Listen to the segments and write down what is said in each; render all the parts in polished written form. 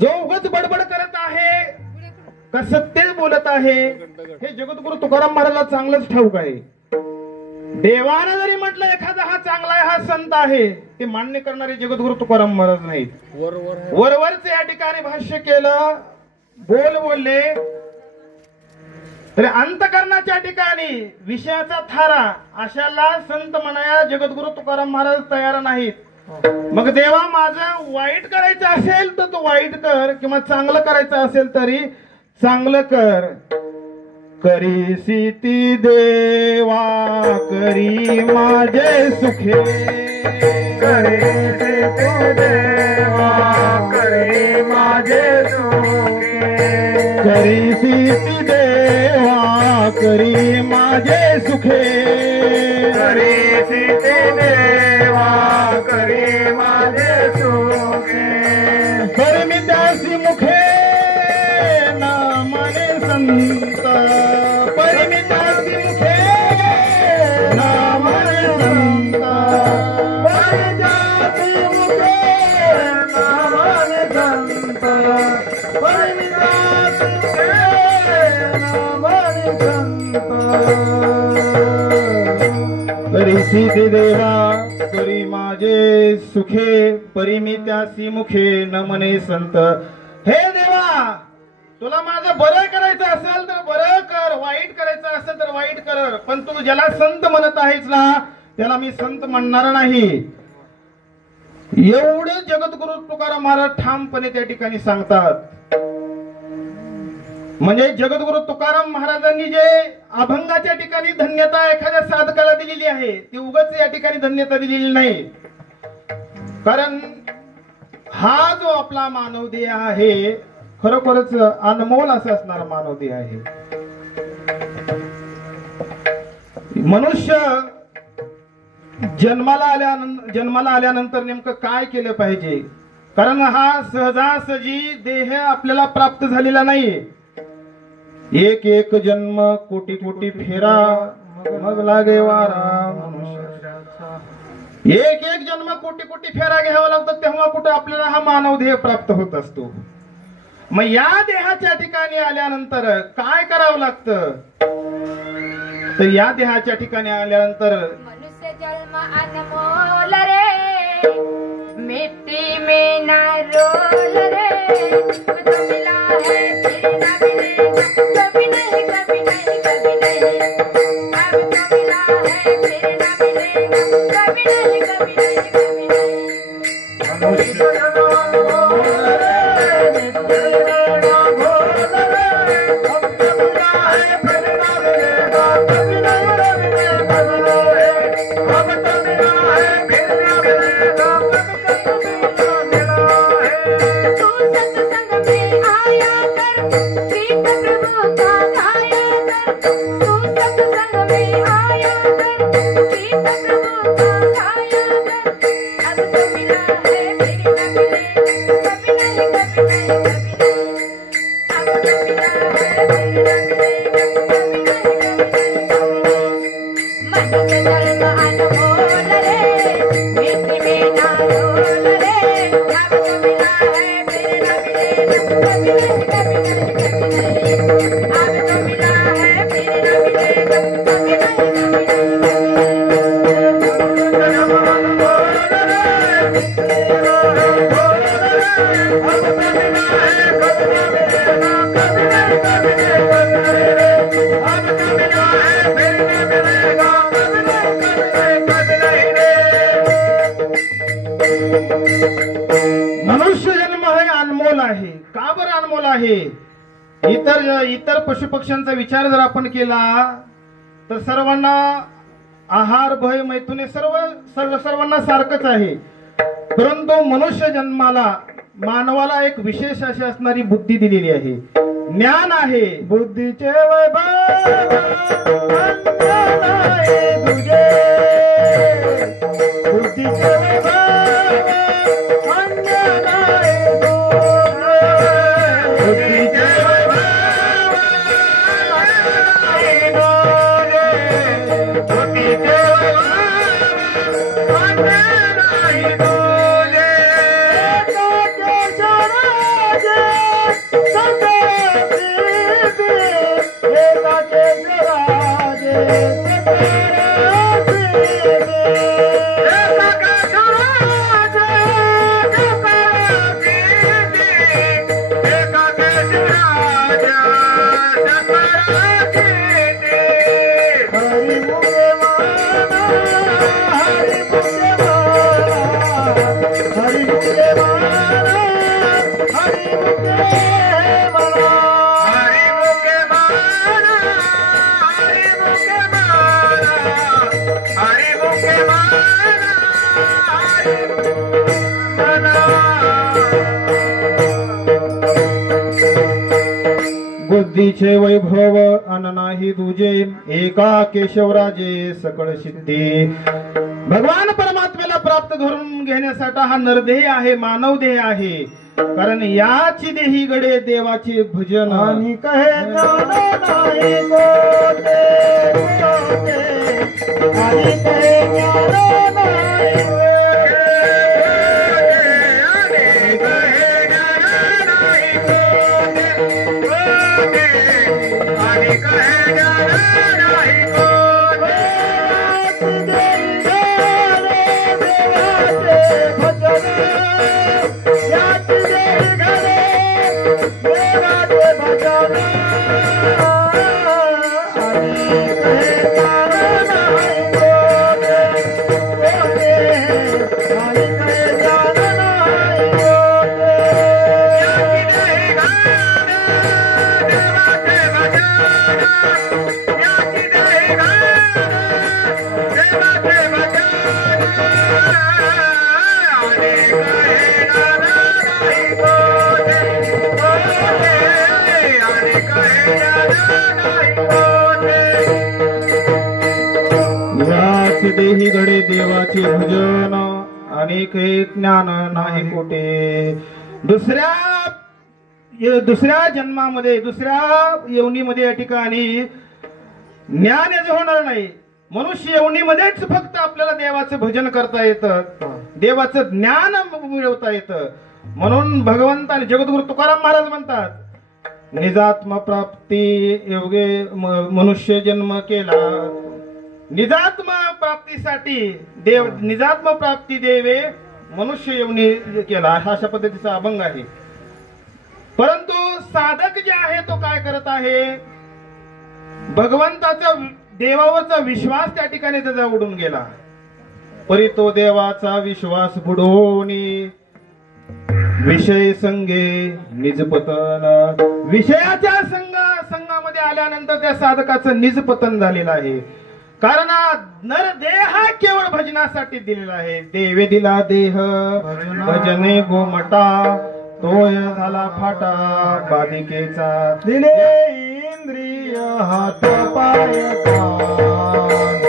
जो उगाच बडबड करत आहे का सत्य बोलत आहे हे जगद्गुरु तुकाराम महाराजला चांगलंच ठाऊक आहे. देवानं जरी म्हटलं एखादा हा चांगला आहे, हा संत आहे, ते मान्य करणारे जगद्गुरु तुकाराम महाराज नाहीत. वरवरच या ठिकाणी भाष्य केलं, बोलले तरी अंतकरणाच्या ठिकाणी विषयाचा थारा अशाला संत म्हणाया जगद्गुरु तुकाराम महाराज तयार नाहीत. मग देवा माझं वाईट करायचं असेल तर तू वाईट कर, किंवा चांगलं करायचं असेल तरी चांगलं कर. करीसी ती देवा करी माझे सुखे, करीसी तू देवा करी माझे सुखे, करीसी ती देवा करी माझे सुखे, करीसी ती देवा करी माझे सुखे. करी त्यासी मुखे नामाने संत, परिमितासी मुखे नामाने संत, परिजाती मुखे नामाने संत, परिमितासी मुखे नामाने संत. करीसी ते देवा करी माझे सुखे, परिमित्यासी मुखे न म्हणे संत. हे देवा तुला माझं बरं करायचं असेल तर बरं कर, वाईट करायचं असेल तर वाईट कर, पण तू ज्याला संत म्हणत आहेस ना त्याला मी संत म्हणणार नाही. एवढं जगद्गुरु तुकाराम महाराज ठामपणे त्या ठिकाणी सांगतात. म्हणजे जगद्गुरु तुकाराम महाराजांनी जे अभंगाच्या ठिकाणी धन्यता एखाद्या साधकाला दिलेली आहे ती उगाच या ठिकाणी धन्यता दिलेली नाही. कारण हा जो आपला मानवदेह आहे खरोखरच अनमोल असं असणारा मानवदेह आहे. मनुष्य जन्माला आल्यानंतर नेमकं काय केलं पाहिजे, कारण हा सहजासहजी देह आपल्याला प्राप्त झालेला नाही. एक एक जन्म कोटी कोटी फेरा मग लागे वारा मनुष्याचा. एक एक जन्म कोटी कोटी फेरा घ्यावा लागतो तेव्हा कुठे आपल्याला हा मानव देह प्राप्त होत असतो. मग या देहाच्या ठिकाणी आल्यानंतर काय करावं लागतं, तर या देहाच्या ठिकाणी आल्यानंतर मनुष्य जन्म अनमोल रे, मिट्टी में ना रोल रे, तो मिला है फिर ना मिलेगा, कभी नहीं कभी नहीं कभी नहीं, अब तो मिला है फिर ना मिलेगा, कभी नहीं कभी नहीं कभी नहीं. मनुष्य जन्म अनमोल रे, मिट्टी में ना रोल रे, अब तो मिला है फिर ना मिलेगा, कभी नहीं कभी नहीं कभी नहीं, अब तो मिला है फिर ना मिलेगा, कभी कभी मिला है. तू सत्संग में आया कर, प्रीत प्रभु का गाया कर. तू सत्संग में आया कर, प्रीत प्रभु का गाया कर. अब तो मिला है फिर न मिलेगा, कभी नहीं कभी नहीं कभी नहीं. अब तो मिला है फिर न मिलेगा, कभी नहीं कभी नहीं कभी नहीं. मनुष्य जन्म अनमोल रे, मिट्टी में ना रोल रे, अब तो मिला है फिर न मिलेगा, कभी नहीं कभी नहीं कभी नहीं. अब तो मिला है फिर न मिलेगा, कभी नहीं कभी नहीं कभी नहीं. जन्म अनमोल रे, मिट्टी में ना रोल रे, अब तो मिला है कभी ना मिलेगा, कभी नहीं कभी नहीं कभी नहीं, अब तो मिला है फिर ना मिलेगा, कभी नहीं कभी नहीं कभी नहीं. मनुष्य जन्म हे अनमोल आहे. का बरं अनमोल आहे? इतर पशुपक्ष्यांचा विचार जर आपण केला तर सर्वांना आहार भय मैथुने सर्वांना सारखंच आहे. परंतु मनुष्य जन्माला मानवाला एक विशेष अशी असणारी बुद्धी दिलेली आहे, ज्ञान आहे. बुद्धीचे वैभव अंजन आहे तुझे, बुद्धीचे वैभव अंजन आहे तुझे, बुद्धीचे वैभव आहे तुझे, बुद्धीचे वैभव अंजन आहे तुझे. बुद्धीचे वैभव अन नाही दुजे एका केशवराजे सकळ सिद्धी. भगवान परमात्म्याला प्राप्त करून घेण्यासाठी हा नरदेह आहे, मानव देह आहे. कारण याची देही गडे देवाचे भजन आणि कहे ज्ञान नाही कोते आणि कहे ज्ञान नाही देही गडे देवाचे भजन अनेक ज्ञान नाही कोटे. दुसऱ्या जन्मामध्ये दुसऱ्या योनीमध्ये या ठिकाणी ज्ञान याचं होणार नाही. मनुष्य योनीमध्येच फक्त आपल्याला देवाचं भजन करता येतं, देवाचं ज्ञान मिळवता येतं. म्हणून भगवंताने जगद्गुरु तुकाराम महाराज म्हणतात, निजात्म प्राप्ती योगे मनुष्य जन्म केला. निजात्म प्राप्तीसाठी देव निजात्म प्राप्ती देवे मनुष्य येऊनी केला, अशा पद्धतीचा अभंग आहे. परंतु साधक जे आहे तो काय करत आहे, भगवंताचा देवावरचा विश्वास त्या ठिकाणी त्याचा उडून गेला. परी तो देवाचा विश्वास बुडवणी विषय संगे निजपतन. विषयाच्या संघामध्ये आल्यानंतर त्या साधकाचं निजपतन झालेलं आहे. कारण नर देह हा केवळ भजनासाठी दिलेला आहे. देवे दिला देह भजने गोमटा, तोय झाला फाटा बाधिकेचा. दिले इंद्रिय हात पाय कान,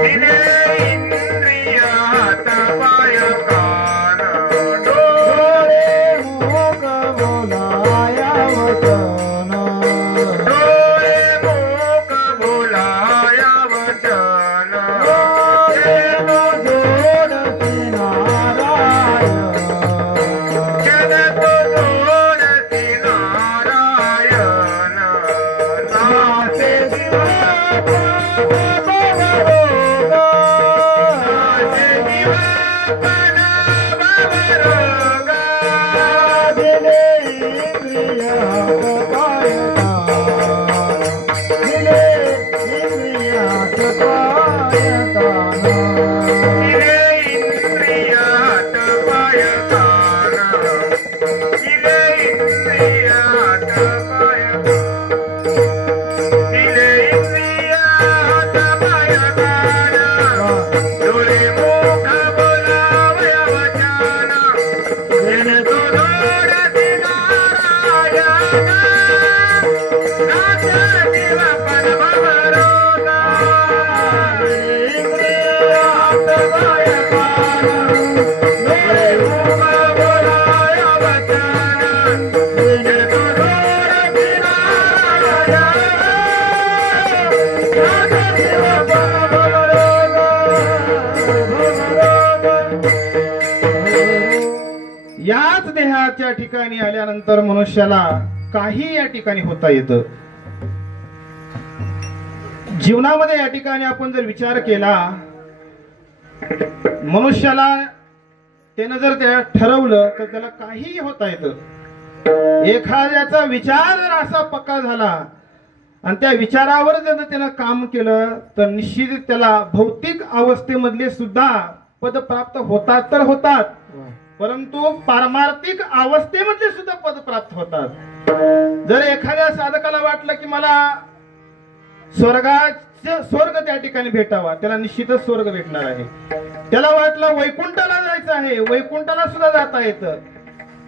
दिले इंद्रिय हात पाय कान, डोळे मुख बोलाया वचन, डोळे मुख बोलाया वचन, जन जोडसी नारायण, जन जोडसी नारायण, नासे याच देहाच्या ठिकाणी आल्यानंतर मनुष्याला काही या ठिकाणी होता येतं. जीवनामध्ये या ठिकाणी आपण जर विचार केला, मनुष्याला त्यानं जर त्या ठरवलं तर त्याला काहीही होता येतं. एखाद्याचा विचार जर असा पक्का झाला आणि त्या विचारावर जर त्यानं काम केलं तर निश्चित त्याला भौतिक अवस्थेमधले सुद्धा पद प्राप्त होतात तर होतात. परंतु पारमार्थिक अवस्थेमध्ये सुद्धा पद प्राप्त होतात. जर एखाद्या साधकाला वाटलं की मला स्वर्ग त्या ठिकाणी भेटावा, त्याला निश्चितच स्वर्ग भेटणार आहे. त्याला वाटलं वैकुंठाला जायचं आहे, वैकुंठाला सुद्धा जाता येतं.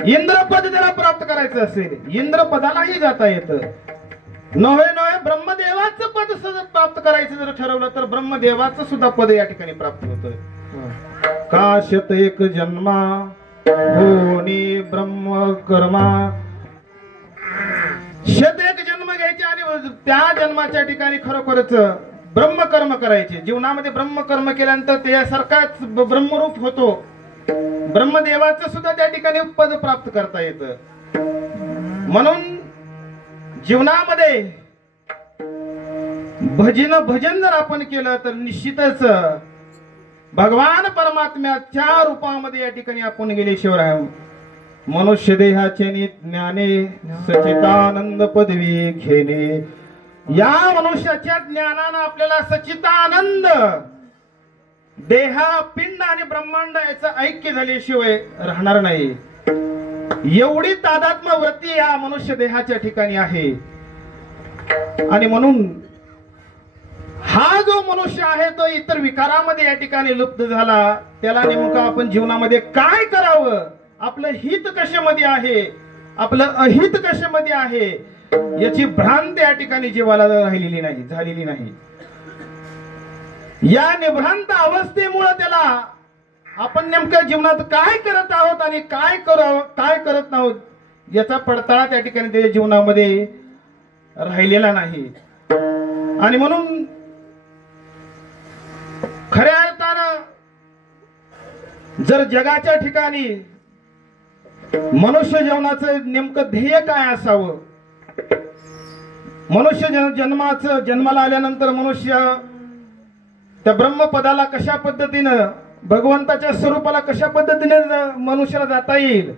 इंद्रपद त्याला प्राप्त करायचं असेल, इंद्रपदालाही जाता येतं. नव्हे ब्रह्मदेवाचं पद प्राप्त करायचं जर ठरवलं तर ब्रह्मदेवाचं सुद्धा पद या ठिकाणी प्राप्त होतं. का शत एक जन्मा होनी ब्रह्म कर्मा. शत एक जन्म घ्यायचे आणि त्या जन्माच्या ठिकाणी खरोखरच ब्रह्मकर्म करायचे. जीवनामध्ये ब्रह्मकर्म केल्यानंतर त्यासारखाच ब्रह्मरूप होतो. ब्रह्मदेवाचं सुद्धा त्या ठिकाणी पद प्राप्त करता येतं. म्हणून जीवनामध्ये भजन जर आपण केलं तर निश्चितच भगवान परमात्म्याच्या रूपामध्ये या ठिकाणी आपण गेल्याशिवाय मनुष्य देहाचे ज्ञाने सचितानंद पदवी घेणे. या मनुष्याच्या ज्ञानानं आपल्याला सचितानंद देह पिंड आणि ब्रह्मांड याचं ऐक्य झाल्याशिवाय राहणार नाही. एवढी तादात्म्य वृत्ती या मनुष्य देहाच्या ठिकाणी आहे. आणि म्हणून हा जो मनुष्य आहे तो इतर विकारामध्ये या ठिकाणी लुप्त झाला. त्याला नेमकं आपण जीवनामध्ये काय करावं, आपलं हित कशामध्ये आहे, आपलं अहित कशामध्ये आहे, याची भ्रांत या ठिकाणी जीवाला राहिलेली नाही, झालेली नाही. या निभ्रांत अवस्थेमुळे त्याला आपण नेमकं जीवनात काय करत आहोत आणि काय करत आहोत याचा पडताळा त्या ठिकाणी त्याच्या जीवनामध्ये राहिलेला नाही. आणि म्हणून खऱ्या अर्थानं जर जगाच्या ठिकाणी मनुष्य जीवनाचं नेमकं ध्येय काय असावं, मनुष्य जन्माला आल्यानंतर मनुष्य त्या ब्रह्मपदाला कशा पद्धतीनं, भगवंताच्या स्वरूपाला कशा पद्धतीने मनुष्याला जाता येईल,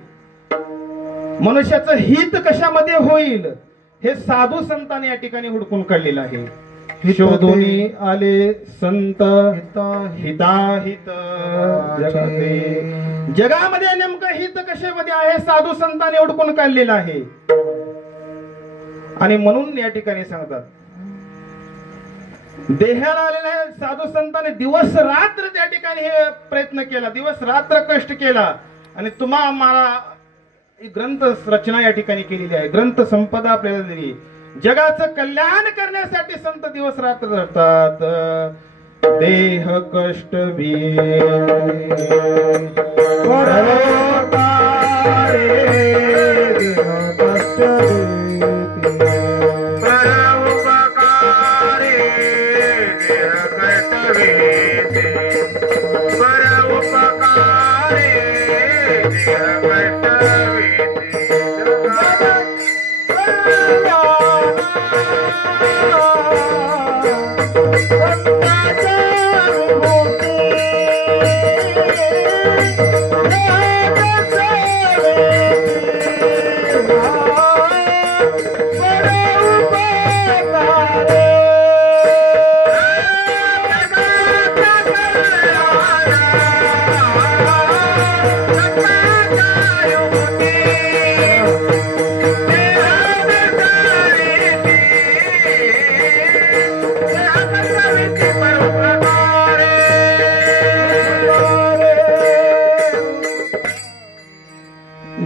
मनुष्याचं हित कशामध्ये होईल, हे साधू संतांनी या ठिकाणी हुडकून काढलेलं आहे. शोधून आले संत हिताहित जगाते. जगामध्ये नेमकं हित कशामध्ये आहे साधू संतांनी हुडकून काढलेलं आहे. आणि म्हणून या ठिकाणी सांगतात देहाला आलेल्या साधू संतांनी दिवस रात्र त्या ठिकाणी हे प्रयत्न केला, दिवस रात्र कष्ट केला आणि मला ग्रंथ रचना या ठिकाणी केलेली आहे. ग्रंथ संपदा आपल्याला दिली. जगाचं कल्याण करण्यासाठी संत दिवस रात्र धरतात. देह कष्ट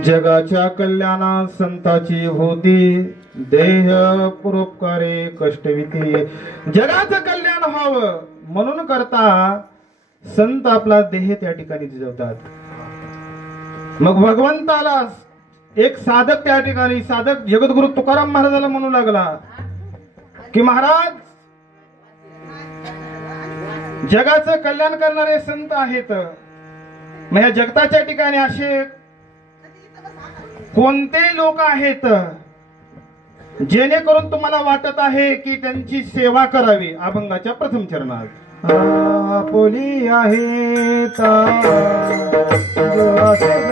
जगाच्या कल्याणा संताची होती. देह परोपकारे कष्टविती. जगाचं कल्याण व्हावं म्हणून करता संत आपला देह त्या ठिकाणी झिजवतात. मग भगवंताला एक साधक त्या ठिकाणी, साधक जगद्गुरु तुकाराम महाराजाला म्हणू लागला की महाराज जगाचं कल्याण करणारे संत आहेत, मग या जगताच्या ठिकाणी असे कोणते लोक आहेत जेणेकरून तुम्हाला वाटत आहे की त्यांची सेवा करावी. अभंगाच्या प्रथम चरणात आपुली आहेत आपुली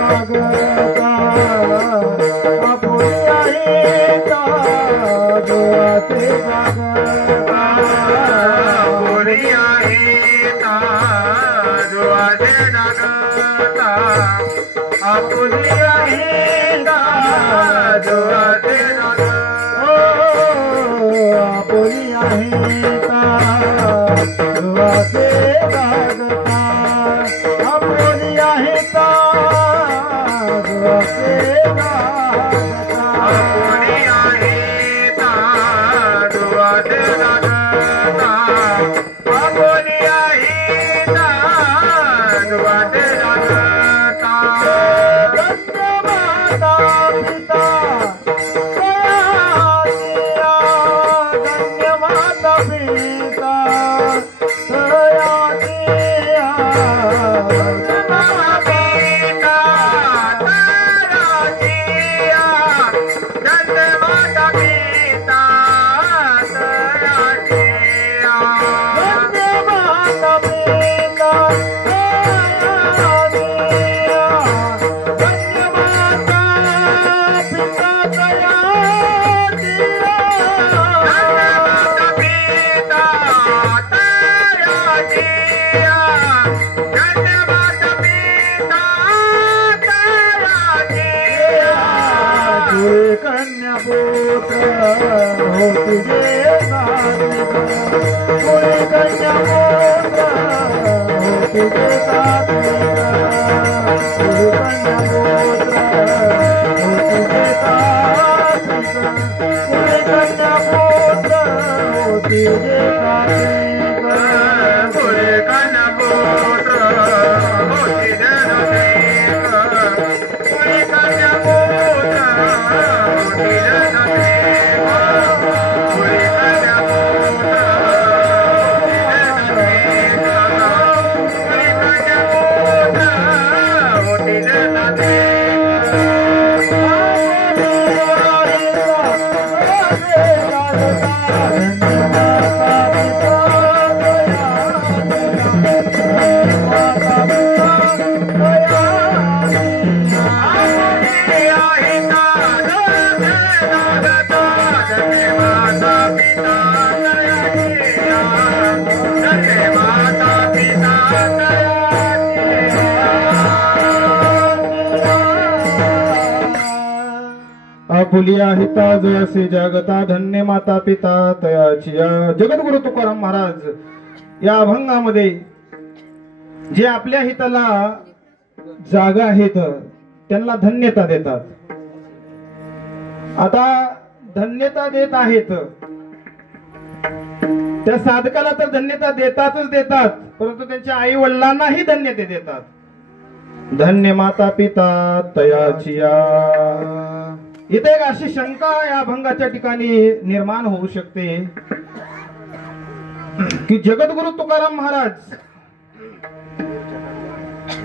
आहेत पिता तया दिया माता पिता तया दिया माता पिता तया दिया तुझे कन्या पुत्र हो तुझे सात्विक तुझे कन्या पुत्र हो तुझे सात्विक तुझे कन्या पुत्र हो तुझे सात्विक तुझे कन्या पुत्र हो तुझे सात्विक तुझे कन्या पुत्र हो तुझे सात्विक तुझे कन्या पुत्र हो तुझे आपुलिया हिता जयसे जगता धन्य माता पिता तयाची जगद्गुरु तुकाराम महाराज या अभंगामध्ये जे आपल्या हिताला जागा आहेत त्यांना धन्यता देतात. आता धन्यता देत आहेत त्या साधकाला तर धन्यता देतातच देतात, परंतु त्यांच्या आई वडिलांनाही धन्यते देतात. धन्य माता पिता तयाची इथे एक अशी शंका या अभंगाच्या ठिकाणी निर्माण होऊ शकते की जगद्गुरु तुकाराम महाराज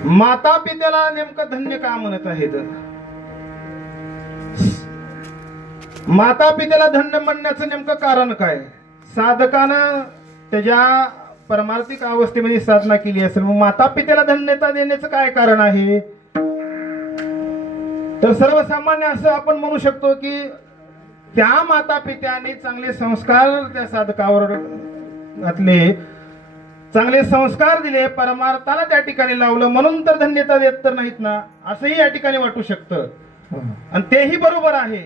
माता पित्याला नेमकं धन्य का म्हणत आहेत? माता पित्याला धन्य म्हणण्याचं नेमकं कारण काय? साधकानं त्याच्या परमार्थिक अवस्थेमध्ये साधना केली असेल, मग माता पित्याला धन्यता देण्याचं काय कारण आहे? तर सर्वसामान्य असं आपण म्हणू शकतो की त्या माता पित्याने चांगले संस्कार त्या साधकावर घातले, चांगले संस्कार दिले, परमार्थाला त्या ठिकाणी लावलं, म्हणून तर धन्यता देत तर नाहीत ना, असंही या ठिकाणी वाटू शकतं. आणि तेही बरोबर आहे.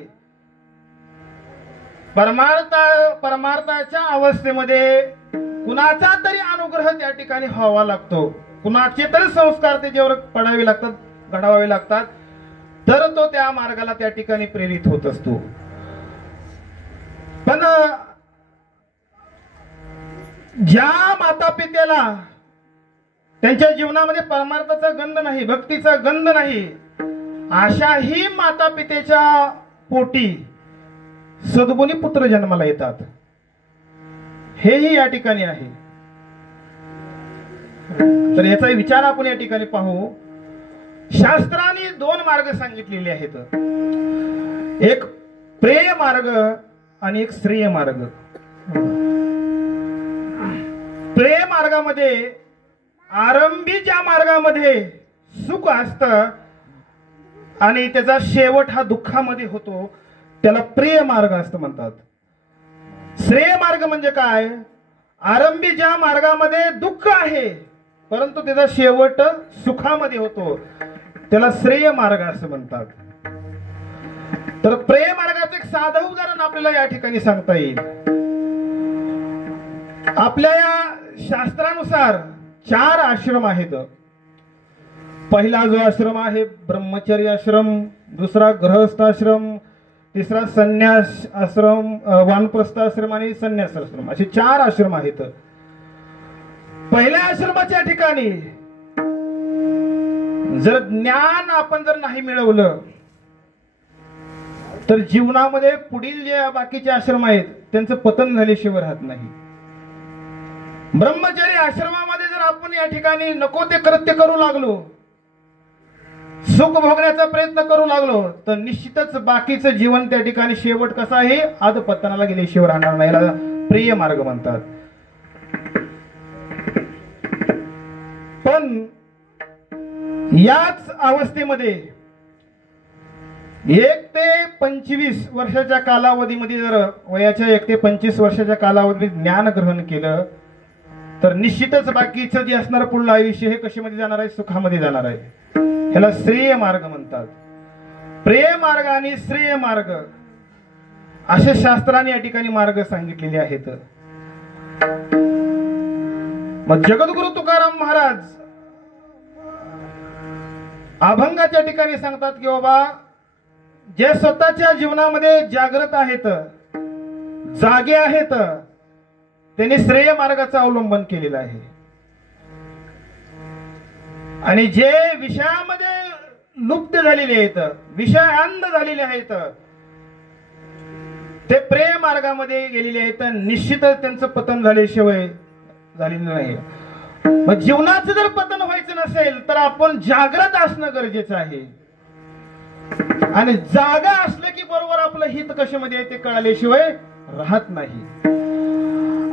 परमार्थाच्या अवस्थेमध्ये कुणाचा तरी अनुग्रह त्या ठिकाणी व्हावा लागतो, कुणाचे तरी संस्कार त्याच्यावर पडावे लागतात, घडावे लागतात, तर तो त्या मार्गाला त्या ठिकाणी प्रेरित होत असतो. पण ज्या माता पित्याला त्यांच्या जीवनामध्ये परमार्थाचा गंध नाही, भक्तीचा गंध नाही, अशाही माता पित्याच्या पोटी सद्गुणी पुत्र जन्माला येतात, हेही या ठिकाणी आहे. तर याचा विचार आपण या ठिकाणी पाहू. शास्त्राने दोन मार्ग सांगितलेले आहेत, एक प्रेय मार्ग आणि एक श्रेय मार्ग. प्रेय मार्गामध्ये आरंभी ज्या मार्गामध्ये सुख असतं आणि त्याचा शेवट हा दुःखामध्ये होतो त्याला प्रेय मार्ग असं म्हणतात. श्रेय मार्ग म्हणजे काय? आरंभी ज्या मार्गामध्ये दुःख आहे परंतु त्याचा शेवट सुखामध्ये होतो त्याला श्रेय मार्ग असं म्हणतात. तर प्रेय मार्गाचं एक साधं उदाहरण आपल्याला या ठिकाणी सांगता येईल. आपल्या या शास्त्रानुसार 4 आश्रम आहेत. पहिला जो आश्रम आहे ब्रह्मचर्य आश्रम, दुसरा गृहस्थ आश्रम, तिसरा संन्यास आश्रम, वानप्रस्थ आश्रम आणि संन्यास आश्रम, असे 4 आश्रम आहेत. पहिल्या आश्रमाच्या ठिकाणी जर ज्ञान आपण जर नाही मिळवलं तर जीवनामध्ये पुढील जे बाकीचे आश्रम आहेत त्यांचं पतन झाल्याशिवाय राहत नाही. ब्रह्मचर्य आश्रमामध्ये जर आपण या ठिकाणी नको ते कृत्य करू लागलो, सुख भोगण्याचा प्रयत्न करू लागलो तर निश्चितच बाकीचं जीवन त्या ठिकाणी शेवट कसा आहे? अधपतनाला गेल्याशिवाय राहणार नाही. याला प्रिय मार्ग म्हणतात. पण याच अवस्थेमध्ये 1 ते 25 वर्षाच्या कालावधीमध्ये जर वयाच्या 1 ते 25 वर्षाच्या कालावधीत ज्ञान ग्रहण केलं तर निश्चितच बाकीचं जे असणार पुढलं आयुष्य हे कशामध्ये जाणार आहे? सुखामध्ये जाणार आहे. ह्याला श्रेय मार्ग म्हणतात. प्रेय मार्ग आणि श्रेय मार्ग असे शास्त्राने या ठिकाणी मार्ग सांगितलेले आहेत. मग जगद्गुरु तुकाराम महाराज अभंगाच्या ठिकाणी सांगतात की बाबा जे स्वतःच्या जीवनामध्ये जागृत आहेत, जागे आहेत, त्यांनी श्रेय मार्गाचं अवलंबन केलेलं आहे. आणि जे विषयामध्ये लुप्त झालेले आहेत, विषयांध झालेले आहेत, ते प्रेय मार्गामध्ये गेलेले आहेत, निश्चितच त्यांचं पतन झाल्याशिवाय झालेलं नाही. मग जीवनाचं जर पतन व्हायचं नसेल तर आपण जागृत असणं गरजेचं आहे. आणि जागा असलं की बरोबर आपलं हित कशामध्ये आहे ते कळाल्याशिवाय राहत नाही.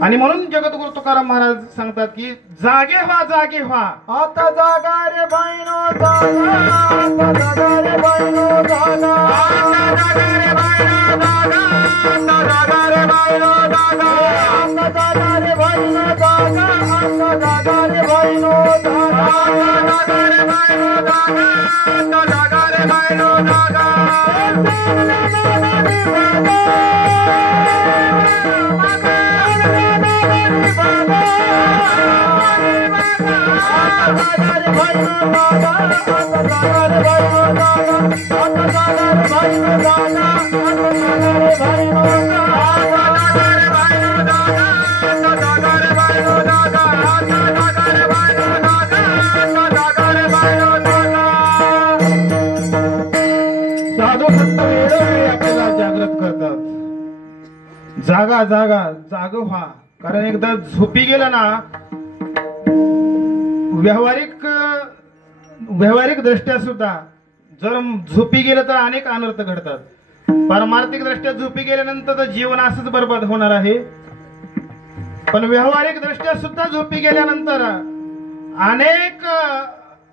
आणि म्हणून जगद्गुरु तुकाराम महाराज सांगतात की जागे व्हा, जागे व्हा. आता जागा रे बाईनो जागा, आता जागा रे बाईनो जागा, आता जागा रे बाईनो जागा, आता जागा रे बाईनो जागा, आता जागा रे बाईनो जागा, आता जागा रे बाईनो जागा, आता जागा रे बाईनो जागा, आता जागा रे बाईनो जागा. साधू संत वेळोवेळी आपल्याला जागृत करतात. जागा, जागा, जाग व्हा. कारण एकदा झोपी गेलं ना, व्यावहारिक दृष्ट्या सुद्धा जर झोपी गेलं तर अनेक अनर्थ घडतात. पारमार्थिक दृष्ट्या झोपी गेल्यानंतर तर जीवन असंच बरबाद होणार आहे. पण व्यावहारिक दृष्ट्या सुद्धा झोपी गेल्यानंतर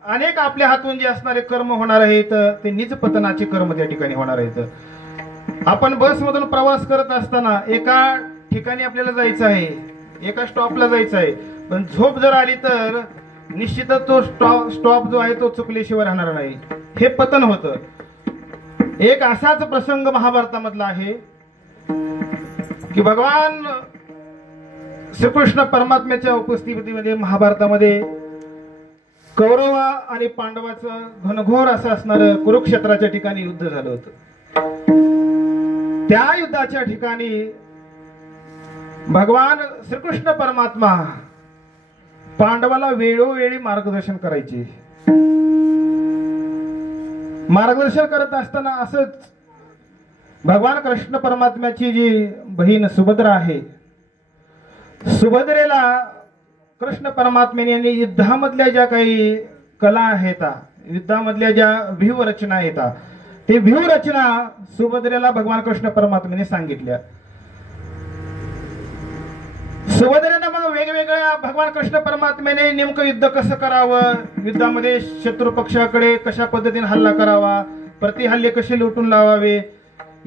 अनेक आपल्या हातून जे असणारे कर्म होणार आहेत ते निज पतनाचे कर्म त्या ठिकाणी होणार आहेत. आपण बसमधून प्रवास करत असताना एका ठिकाणी आपल्याला जायचं आहे, एका स्टॉपला जायचं आहे, पण झोप जर आली तर निश्चितच तो स्टॉप जो आहे तो चुकल्याशिवाय राहणार नाही. हे पतन होतं. एक असाच प्रसंग महाभारतामधला आहे की भगवान श्रीकृष्ण परमात्म्याच्या उपस्थितीमध्ये महाभारतामध्ये कौरव आणि पांडवाचं घनघोर असं असणारं कुरुक्षेत्राच्या ठिकाणी युद्ध झालं होतं. त्या युद्धाच्या ठिकाणी भगवान श्रीकृष्ण परमात्मा पांडवाला वेळोवेळी मार्गदर्शन करायचे. मार्गदर्शन करत असताना असंच भगवान कृष्ण परमात्म्याची जी बहीण सुभद्रा आहे, सुभद्रेला कृष्ण परमात्म्याने युद्धामधल्या ज्या काही कला आहेत, युद्धामधल्या ज्या व्यूहरचना आहेत, ते व्यूहरचना सुभद्रेला भगवान कृष्ण परमात्म्याने सांगितल्या. सुभद्रेनं मग वेगवेगळ्या भगवान कृष्ण परमात्म्याने नेमकं युद्ध कसं करावं, युद्धामध्ये शत्रू पक्षाकडे कशा पद्धतीने हल्ला करावा, प्रतिहल्ले कसे लुटून लावावे,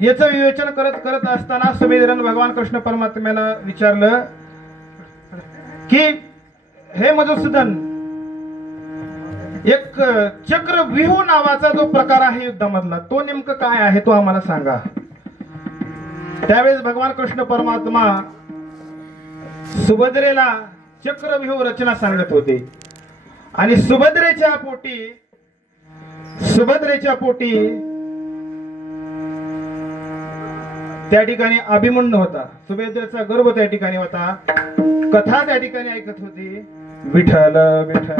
याचं विवेचन करत असताना सुभद्रेनं भगवान कृष्ण परमात्म्याला विचारलं की हे मधुसूदन, एक चक्रव्यूह नावाचा जो प्रकार आहे युद्धामधला तो नेमकं काय आहे तो आम्हाला सांगा. त्यावेळेस भगवान कृष्ण परमात्मा सुभद्रेला चक्रव्यूह रचना सांगत होते. आणि सुभद्रेच्या पोटी त्या ठिकाणी अभिमन्यू होता. सुभद्रेचा गर्भ त्या ठिकाणी होता. कथा त्या ठिकाणी ऐकत होती. विठ्ठल विठ्ठल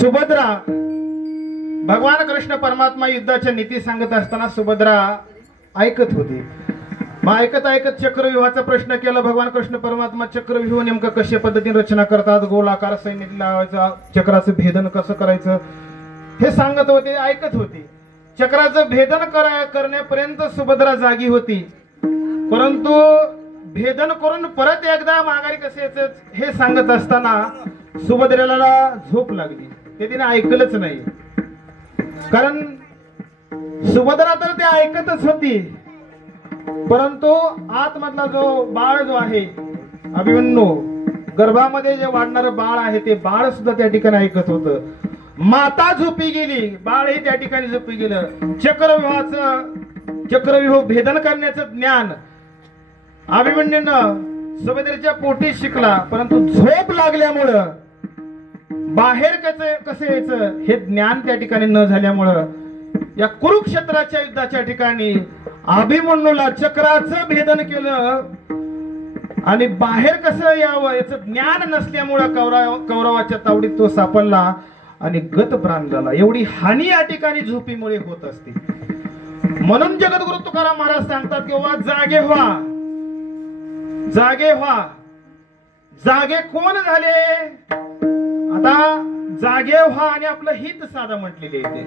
सुभद्रा भगवान कृष्ण परमात्मा युद्धाच्या नीती सांगत असताना सुभद्रा ऐकत होती. मग ऐकत ऐकत चक्रव्यूहाचा प्रश्न केला. भगवान कृष्ण परमात्मा चक्रव्यूह नेमकं कशा पद्धतीने रचना करतात, गोलाकार सैन्य लावायचा, चक्राचं भेदन कसं करायचं हे सांगत होते, ऐकत होते. चक्राचं भेदन करण्यापर्यंत सुभद्रा जागी होती, परंतु भेदन करून परत एकदा माघारी कसे यायचं हे सांगत असताना सुभद्रेला झोप लागली. ते तिने ऐकलंच नाही, कारण सुभद्रा तर ते ऐकतच होती, परंतु आतमधला जो बाळ जो आहे अभिमन्यू, गर्भामध्ये जे वाढणारं बाळ आहे ते बाळ सुद्धा त्या ठिकाणी ऐकत होतं. माता झोपी गेली, बाळही त्या ठिकाणी झोपी गेलं. चक्रव्यूह भेदन करण्याचं ज्ञान अभिमन्यूनं सुभद्रेच्या पोटी शिकला, परंतु झोप लागल्यामुळं बाहेर कसं यायचं हे ज्ञान त्या ठिकाणी न झाल्यामुळं या कुरुक्षेत्राच्या युद्धाच्या ठिकाणी अभिमन्यूला चक्राचं भेदन केलं आणि बाहेर कसं यावं याचं ज्ञान नसल्यामुळं कौरवाच्या तावडीत तो सापडला आणि गतप्राण झाला. एवढी हानी या ठिकाणी झोपीमुळे होत असते. म्हणून जगद्गुरु तुकाराम महाराज सांगतात की बाबा जागे व्हा, जागे व्हा. जागे कोण झाले? आता जागे व्हा आणि आपलं हित साधा म्हटलेले आहे.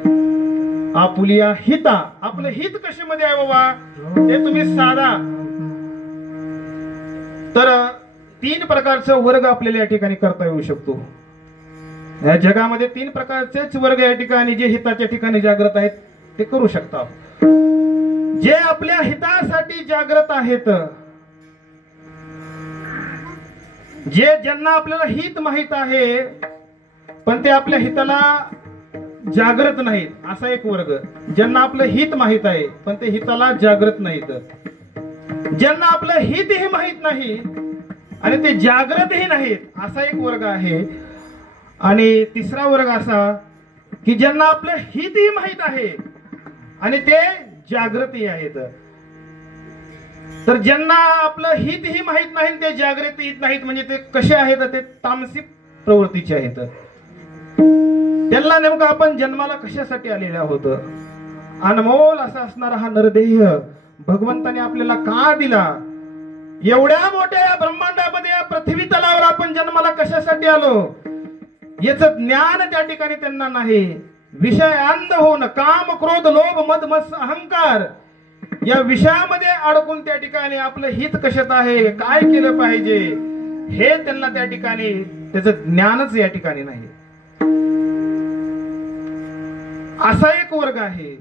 आपुलिया हिता, आपलं हित कशामध्ये आहे बाबा ते तुम्ही साधा. तर 3 प्रकारचा वर्ग आपल्याला या ठिकाणी करता येऊ शकतो. या जगामध्ये 3 प्रकारचेच वर्ग या ठिकाणी जे हिताच्या ठिकाणी जागृत आहेत ते करू शकतात. जे आपल्या हितासाठी जागृत आहेत, ज्यांना आपल्याला हित माहित आहे पण ते आपल्या हिताला जागृत नाहीत, असा एक वर्ग. ज्यांना आपलं हित माहित आहे पण ते हिताला जागृत नाहीत. ज्यांना आपलं हितही माहित नाही आणि ते जागृतही नाहीत, असा एक वर्ग आहे. आणि तिसरा वर्ग असा की ज्यांना आपलं हितही माहित आहे आणि ते जागृतही आहेत. तर ज्यांना आपलं हितही माहित नाही ते जागृतही नाहीत म्हणजे ते कसे आहेत? ते तामसिक प्रवृत्तीचे आहेत. त्यांना नेमकं आपण जन्माला कशासाठी आलेले आहोत? अनमोल असा असणारा हा नरदेह भगवंताने आपल्याला का दिला? एवढ्या मोठ्या या ब्रह्मांडामध्ये या पृथ्वी तलावर आपण जन्माला कशासाठी आलो याचं ज्ञान त्या ठिकाणी त्यांना नाही. विषय अंध होऊन काम क्रोध लोभ मद मत्स अहंकार या विषयामध्ये अडकून त्या ठिकाणी आपलं हित कशात आहे, काय केलं पाहिजे हे त्यांना त्या ठिकाणी त्याचं ज्ञानच या ठिकाणी नाही. असा एक वर्ग आहे.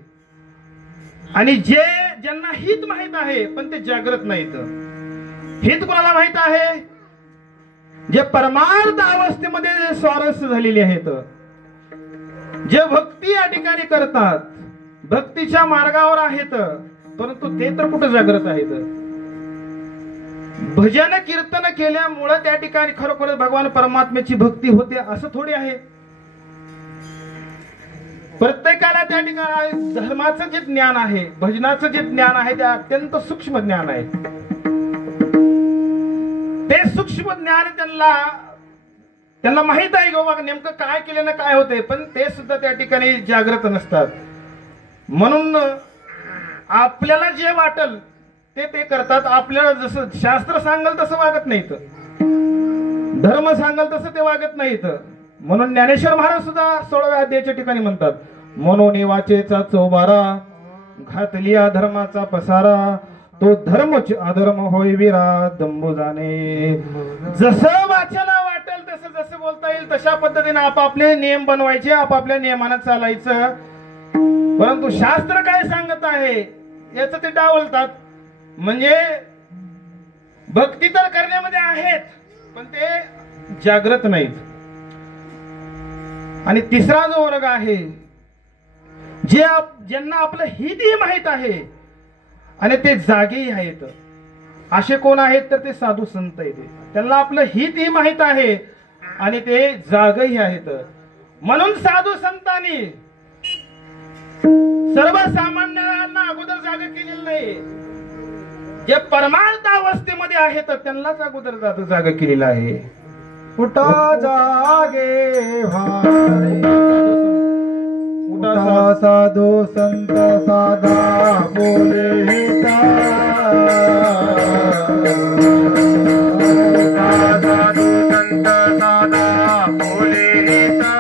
आणि ज्यांना हित माहित आहे पण ते जागृत नाहीत. हित कोणाला माहित आहे? जे परमार्थ अवस्थेमध्ये स्वारस्य झालेले आहेत, जे भक्ती या ठिकाणी करतात, भक्तीच्या मार्गावर आहेत, परंतु ते तर कुठे जागृत आहेत? भजन कीर्तन केल्यामुळे त्या ठिकाणी खरोखर भगवान परमात्म्याची भक्ती होते असं थोडी आहे. प्रत्येकाला त्या ठिकाणी धर्माचं जे ज्ञान आहे, भजनाचं जे ज्ञान आहे ते अत्यंत सूक्ष्म ज्ञान आहे. ते सूक्ष्म ज्ञान त्यांना माहित आहे की बाबा नेमकं काय केल्यानं काय होते, पण ते सुद्धा त्या ठिकाणी जागृत नसतात. म्हणून आपल्याला जे वाटल ते करतात. आपल्याला जसं शास्त्र सांगल तसं वागत नाहीत, धर्म सांगल तसं ते वागत नाहीत. म्हणून ज्ञानेश्वर महाराज सुद्धा 16व्या अध्यायाच्या ठिकाणी म्हणतात, मनोनी वाचेचा चौबारा घातलिया धर्माचा पसारा, तो धर्मच अधर्म होय विरा दंबू जाणे. जसं वाचायला वाटेल तसं जसं बोलता येईल तशा पद्धतीने आपापले नियम बनवायचे, आपापल्या नियमानं चालायचं. परंतु शास्त्र काय सांगत आहे याचं ते डावलतात. म्हणजे भक्ती तर करण्यामध्ये आहेत पण ते जागृत नाहीत. आणि तिसरा जो वर्ग आहे ज्यांना आपलं हितही माहित आहे आणि ते जागेही आहेत, असे कोण आहेत तर ते साधू संत आहेत. त्यांना आपलं हितही माहित आहे आणि ते जागही आहेत. म्हणून साधू संतांनी सर्वसामान्यांना अगोदर जागा केलेलं नाही. जे परमार्थ अवस्थेमध्ये आहेत त्यांनाच अगोदर जागा केलेला आहे. उठा जागे उठा साधू संत साधा बोले हिता साधू संत साधा बोलेता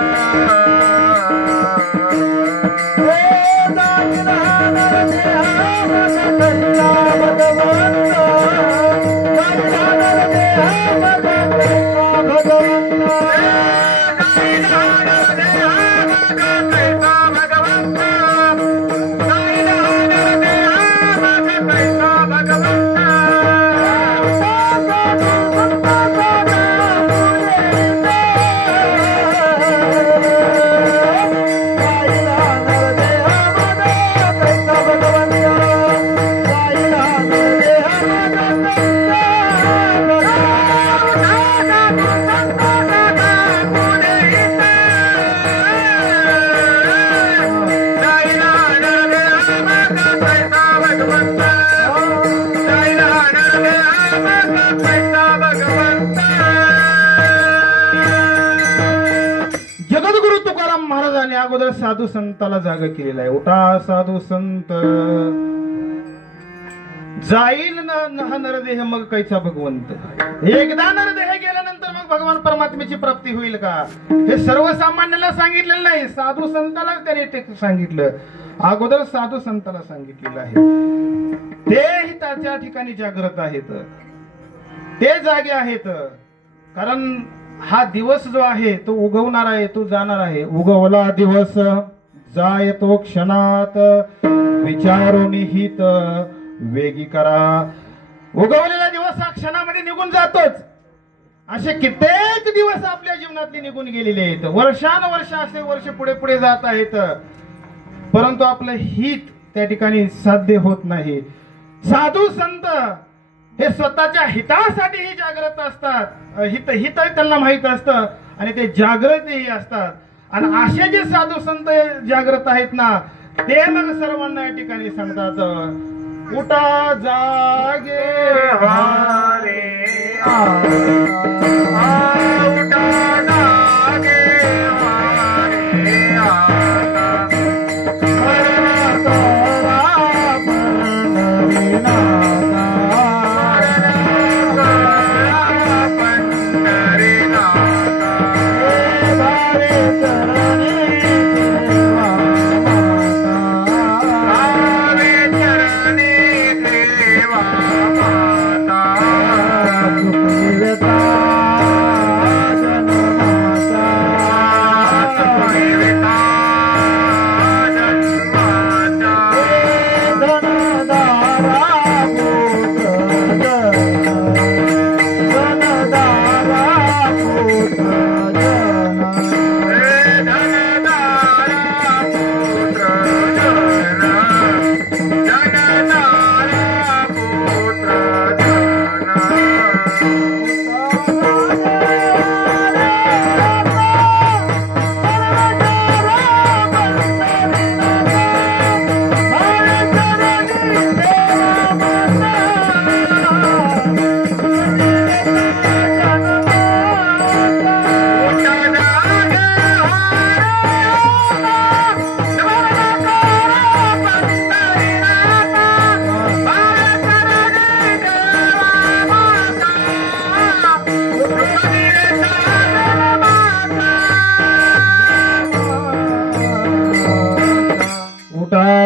जगद्गुरु तुकाराम महाराजांनी अगोदर साधू संताला जागा केलेला आहे. उठा साधू संत, जाईल हा नरदेह मग कैचा भगवंत. एकदा नरदेह गेल्यानंतर मग भगवान परमात्म्याची प्राप्ती होईल का? हे सर्वसामान्याला सांगितलेलं नाही, साधू संताला त्याने ते सांगितलं. अगोदर साधू संताला सांगितलेलं आहे. तेही त्याच्या ठिकाणी जागृत आहेत, ते जागे आहेत. कारण हा दिवस जो आहे तो उगवणार आहे, तो जाणार आहे. उगवला दिवस जाय तो क्षणात, विचारून हित वेगी करा. उगवलेला दिवस हा क्षणामध्ये निघून जातोच. असे कित्येक दिवस आपल्या जीवनातले निघून गेलेले आहेत. वर्षानुवर्ष असे वर्ष पुढे पुढे जात आहेत, परंतु आपलं हित त्या ठिकाणी साध्य होत नाही. साधू संत हे स्वतःच्या हितासाठीही जागृत असतात. हित त्यांना माहित असतं आणि ते जागृतही असतात. आणि असे जे साधू संत जागृत आहेत ना, ते मग सर्वांना या ठिकाणी सांगतात, उठा जागे हारे उठा जागे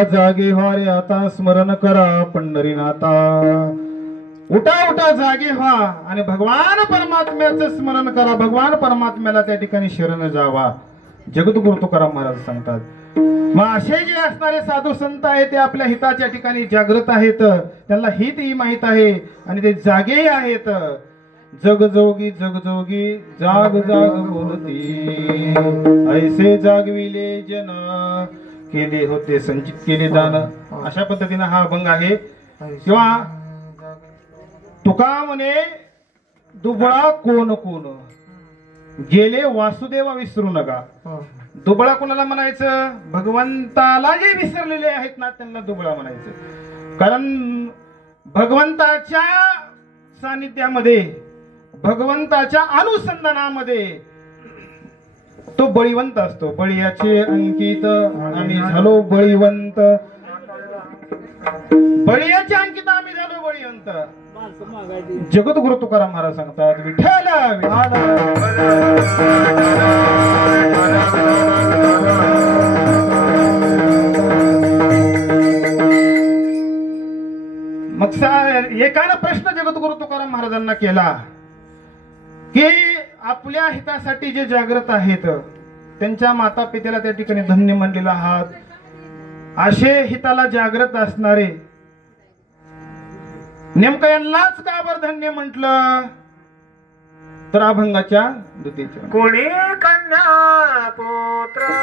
जागे व्हा रे आता, स्मरण करा पंढरीनाथा. उठा उठा जागे व्हा आणि भगवान परमात्म्याचं स्मरण करा. भगवान परमात्म्याला त्या ठिकाणी शरण जावा. जगद्गुरु तुकाराम महाराज सांगतात. मग असे जे असणारे साधू संत आहेत ते आपल्या हिताच्या ठिकाणी जागृत आहेत. त्यांना हितही माहित आहे आणि ते जागेही आहेत. जगजोगी जगजोगी जाग जाग बोलती, ऐसे जागविले जन, केले होते संचित केले दान. अशा पद्धतीने हा अभंग आहे. किंवा तुका म्हणे दुबळा कोण कोण, गेले वासुदेवा विसरू नका. दुबळा कोणाला म्हणायचं? भगवंताला जे विसरलेले आहेत ना त्यांना दुबळा म्हणायचं. कारण भगवंताच्या सानिध्यामध्ये, भगवंताच्या अनुसंधानामध्ये तो बळीवंत असतो. बळीयाचे अंकित आम्ही झालो बळीवंत. बळीयाचे अंकित आम्ही झालो बळीवंत. जगद्गुरु तुकाराम महाराज सांगतात विठ्ठल मग एकानं प्रश्न जगद्गुरु तुकाराम महाराजांना केला की आपल्या हितासाठी जे जागृत आहेत त्यांच्या माता पित्याला त्या ठिकाणी धन्य म्हणलेला आहात असे हिताला जागृत असणारे नेमकं यांनाच का बर धन्य म्हटलं तर अभंगाच्या द्वितीय कोणी कन्या पुत्र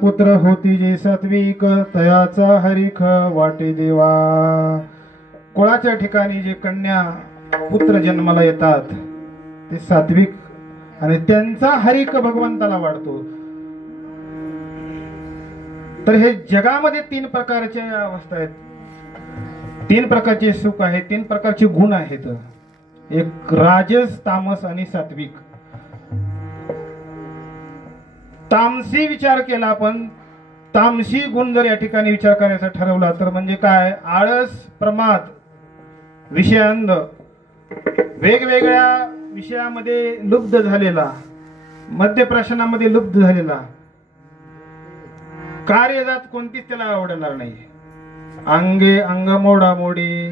पुत्र होती जे सात्विक तयाचा हरिख वाटे देवा. कुळाच्या ठिकाणी जे कन्या पुत्र जन्माला येतात ते सात्विक आणि त्यांचा हरिख भगवंताला वाढतो. तर हे जगामध्ये तीन प्रकारच्या अवस्था आहेत, तीन प्रकारचे सुख आहेत, तीन प्रकारचे गुण आहेत. एक राजस, तामस आणि सात्विक. तामसी विचार केला आपण, तामसी गुण जर या ठिकाणी विचार करायचा ठरवला तर म्हणजे काय, आळस, प्रमाद, विषयांध, वेगवेगळ्या विषयामध्ये लुब्ध झालेला, मद्यप्राशनामध्ये लुब्ध झालेला, कार्यजात कोणतीच त्याला आवडणार नाही. अंगे अंग मोडामोडी,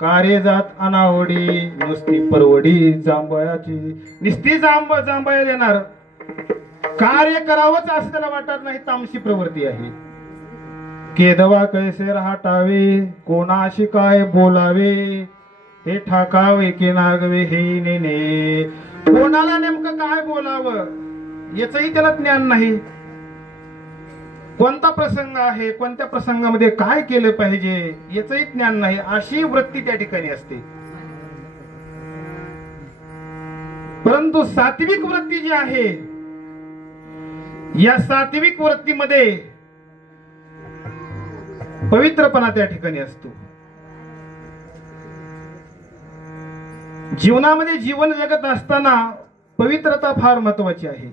कार्यजात अनावडी, नुसती परवडी जांभयाची, नुसती जांभया देणार, कार्य करावंच असं त्याला वाटत नाही, तामसी प्रवृत्ती आहे. केदवा कैसे राहटावे, कोणाशी काय बोलावे, हे ठाकावे की नागवे हे नेने. कोणाला नेमकं काय बोलावं याचंही त्याला ज्ञान नाही. कोणता प्रसंग आहे, कोणत्या प्रसंगामध्ये काय केलं पाहिजे याचंही ज्ञान नाही. अशी वृत्ती त्या ठिकाणी असते. परंतु सात्विक वृत्ती जी आहे, या सात्विक वृत्तीमध्ये पवित्रपणा त्या ठिकाणी असतो. जीवनामध्ये जीवन जगत असताना पवित्रता फार महत्वाची आहे.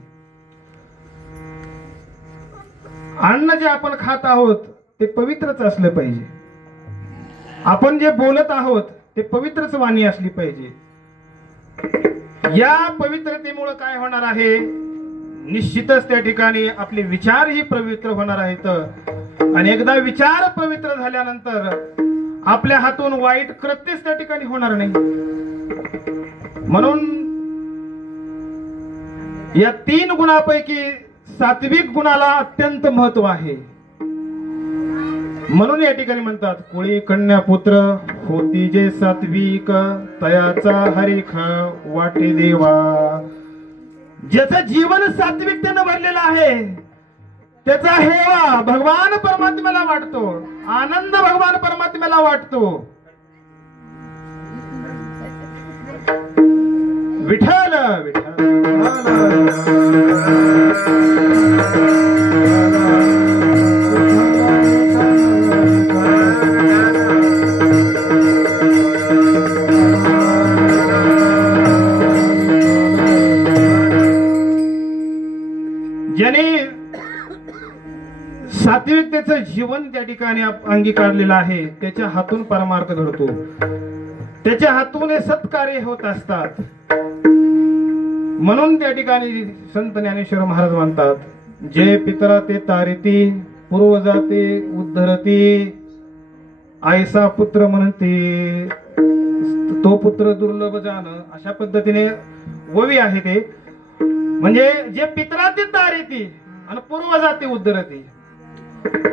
अन्न जे आपण खात आहोत ते पवित्रच असलं पाहिजे. आपण जे बोलत आहोत ते पवित्रच वाणी असली पाहिजे. या पवित्रतेमुळे काय होणार आहे, निश्चितच त्या ठिकाणी आपले विचारही पवित्र होणार आहेत. आणि एकदा विचार पवित्र झाल्यानंतर आपल्या हातून वाईट कृत्यच त्या ठिकाणी होणार नाही. म्हणून या 3 गुणापैकी सात्विक गुणाला अत्यंत महत्व आहे. म्हणून या ठिकाणी म्हणतात, कुळी कन्या पुत्र होती जे सात्विक, तयाचा हरिख वाटे देवा. ज्याचं जीवन सात्विकतेनं भरलेलं आहे त्याचा हेवा भगवान परमात्म्याला वाटतो, आनंद भगवान परमात्म्याला वाटतो. विठ्ठल ज्याने सात्विकतेचं जीवन त्या ठिकाणी अंगीकारलेलं आहे त्याच्या हातून परमार्थ घडतो, त्याच्या हातून हे सत्कार्य होत असतात. म्हणून त्या ठिकाणी संत ज्ञानेश्वर महाराज म्हणतात, जे पितरा ते तारिती पूर्वजा ते उद्धरती, आयसा पुत्र म्हणते तो पुत्र दुर्लभ जाण. अशा पद्धतीने ववी आहे ते. म्हणजे जे पितरा ते तारिती आणि पूर्वजा ते उद्धरती.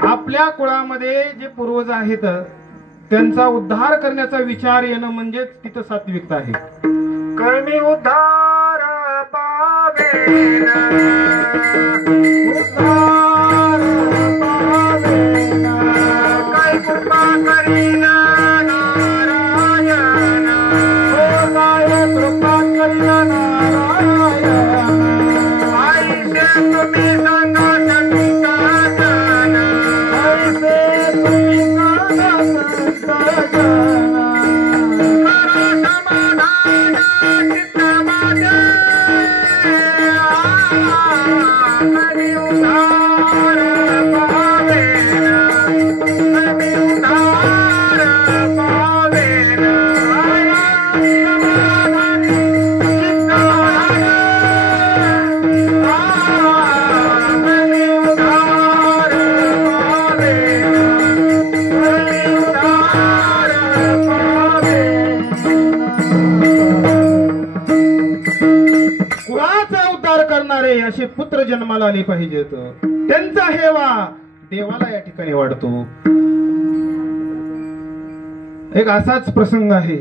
आपल्या कुळामध्ये जे पूर्वज आहेत त्यांचा उद्धार करण्याचा विचार येणं म्हणजे तिथं सात्विकता आहे. कर्मी उद्धार पावेन, उद्धार पावेन, काय कृपा करीन नारायण, हो काय कृपा करीन नारायण. आईसे तुम्ही सांगा संतान, आईसे तुम्ही सांगा संतान. असे पुत्र जन्माला आले पाहिजेत. त्यांचा हेवा देवाला या ठिकाणी वाढतो. एक असाच प्रसंग आहे.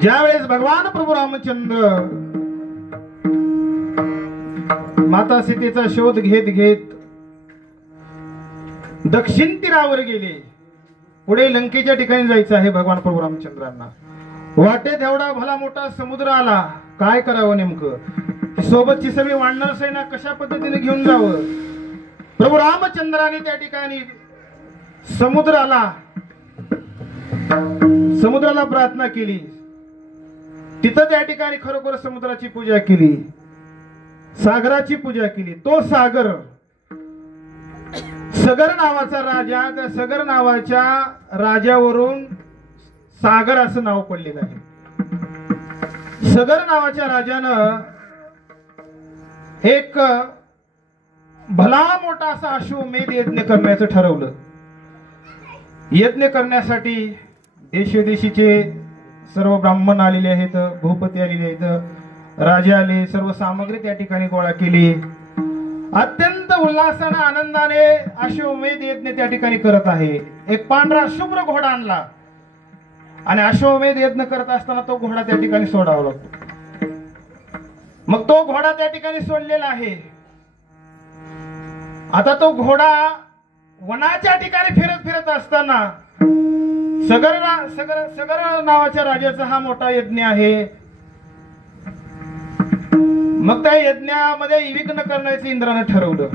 ज्यावेळेस भगवान प्रभू रामचंद्र माता सीतेचा शोध घेत घेत दक्षिण तीरावर गेले. पुढे लंकेच्या ठिकाणी जायचं आहे भगवान प्रभू रामचंद्रांना. वाटेत एवढा भला मोठा समुद्र आला. काय करावं नेमकं, सोबतची सगळी वानर सेना कशा पद्धतीने घेऊन जावं. प्रभू रामचंद्राने त्या ठिकाणी समुद्राला प्रार्थना केली. तिथं त्या ठिकाणी खरोखर समुद्राची पूजा केली, सागराची पूजा केली. तो सागर, सगर नावाचा राजा, त्या सगर नावाच्या राजावरून सागर असं नाव पडलेलं आहे. सगर नावाच्या राजानं एक भला मोठा असा अश्वमेध यज्ञ करण्याचं ठरवलं. यज्ञ करण्यासाठी देशोदेशीचे सर्व ब्राह्मण आलेले आहेत, भूपती आलेले आहेत, राजे आले, सर्व सामग्री त्या ठिकाणी गोळा केली. अत्यंत उल्हासाने आनंदाने अश्वमेध यज्ञ त्या ठिकाणी करत आहे. एक पांढरा शुभ्र घोडा आणला आणि अश्वमेध यज्ञ करत असताना तो घोडा त्या ठिकाणी सोडावा लागतो. मग तो घोडा त्या ठिकाणी सोडलेला आहे. आता तो घोडा वनाच्या ठिकाणी फिरत फिरत असताना सगर नावाच्या राजाचा हा मोठा यज्ञ आहे. मग त्या यज्ञामध्ये विघ्न करण्याचं इंद्रानं ठरवलं.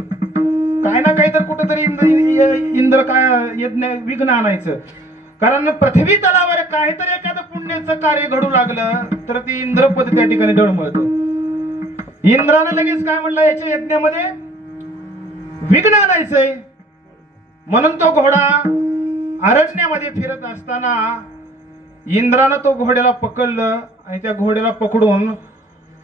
काय ना काही तर कुठेतरी इंद्र काय यज्ञ विघ्न आणायचं. कारण पृथ्वी तलावर काहीतरी एखादं पुण्याचं कार्य घडू लागलं तर ती इंद्रपद त्या ठिकाणी डळमळतं. इंद्रानं लगेच काय म्हणलं, याच्या यज्ञामध्ये विघ्न आणायचंय. म्हणून तो घोडा अरण्यामध्ये फिरत असताना इंद्रानं तो घोड्याला पकडलं आणि त्या घोड्याला पकडून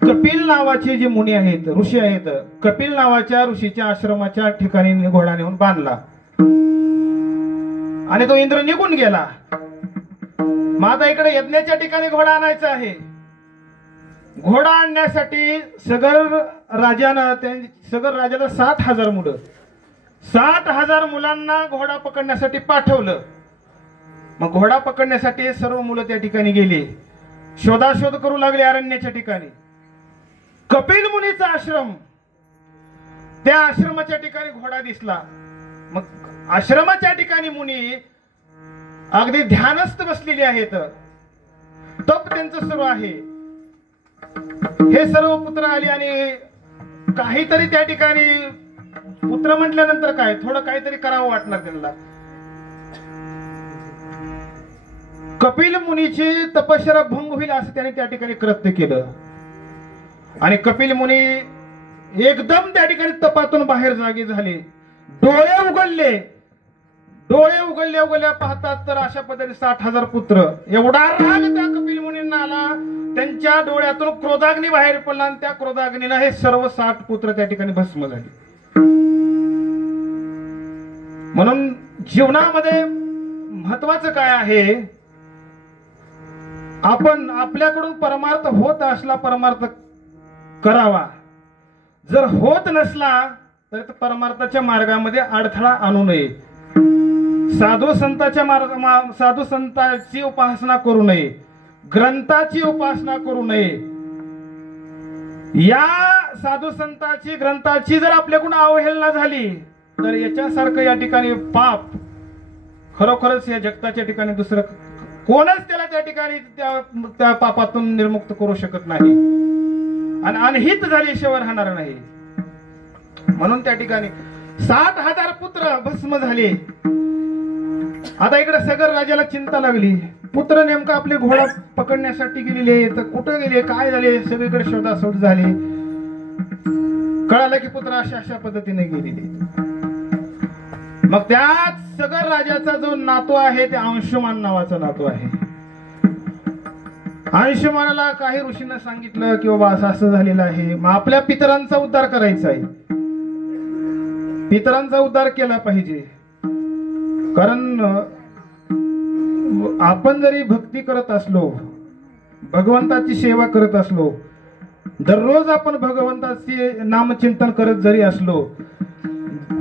कपिल नावाचे जे मुनी आहेत, ऋषी आहेत, कपिल नावाच्या ऋषीच्या आश्रमाच्या ठिकाणी घोडा नेऊन बांधला आणि तो इंद्र निघून गेला. मग आता इकडे यज्ञाच्या ठिकाणी घोडा आणायचा आहे. घोडा आणण्यासाठी सगर राजाला 60,000 मुलं, 60,000 मुलांना घोडा पकडण्यासाठी पाठवलं. मग घोडा पकडण्यासाठी सर्व मुलं त्या ठिकाणी गेली, शोधाशोध करू लागले अरण्याच्या ठिकाणी. कपिल मुनीचा आश्रम, त्या आश्रमाच्या ठिकाणी घोडा दिसला. मग आश्रमाच्या ठिकाणी मुनी अगदी ध्यानस्थ बसलेले आहेत, तप त्यांचं सुरू आहे. हे सर्व पुत्र आले आणि काहीतरी त्या ठिकाणी, पुत्र म्हटल्यानंतर काय, थोडं काहीतरी करावं वाटणार त्यांना. कपिल मुनीची तपश्चर्या भंग होईल असं त्याने त्या ठिकाणी कृत्य केलं आणि कपिल मुनी एकदम त्या ठिकाणी तपातून बाहेर जागे झाले. डोळे उघडल्या पाहतात तर अशा पद्धतीने 60,000 पुत्र. एवढा राग त्या कपिल मुनींना आला, त्यांच्या डोळ्यातून क्रोधाग्नी बाहेर पडला आणि त्या क्रोधाग्नीला हे सर्व 60 पुत्र त्या ठिकाणी भस्म झाले. म्हणून जीवनामध्ये महत्वाचं काय आहे, आपण आपल्याकडून परमार्थ होत असला परमार्थ करावा, जर होत नसला तर परमार्थाच्या मार्गामध्ये अडथळा आणू नये. साधू संतांची उपासना करू नये, ग्रंथाची उपासना करू नये. या साधू संतांची ग्रंथाची जर आपल्याकडून अवहेलना झाली तर याच्यासारखं या ठिकाणी पाप खरोखरच या जगताच्या ठिकाणी दुसरं कोणच त्याला त्या ठिकाणी त्या पापातून निर्मुक्त करू शकत नाही आणि अनहित झाल्याशिवाय राहणार नाही. म्हणून त्या ठिकाणी 60,000 पुत्र भस्म झाले. आता इकडे सगर राजाला चिंता लागली, पुत्र नेमका आपले घोडा पकडण्यासाठी गेलेले तर कुठं गेले, काय झाले, सगळीकडे शोधाशोध झाली. कळालं की पुत्र अशा पद्धतीने गेलेले. मग त्याच सगर राजाचा जो नातू आहे ते अंशुमान नावाचा नातू आहे. अंशुमानाला काही ऋषींना सांगितलं की बाबा असं झालेलं आहे, मग आपल्या पितरांचा उद्धार करायचा आहे, पितरांचा उद्धार केला पाहिजे. कारण आपण जरी भक्ती करत असलो, भगवंताची सेवा करत असलो, दररोज आपण भगवंताचे नामचिंतन करत जरी असलो,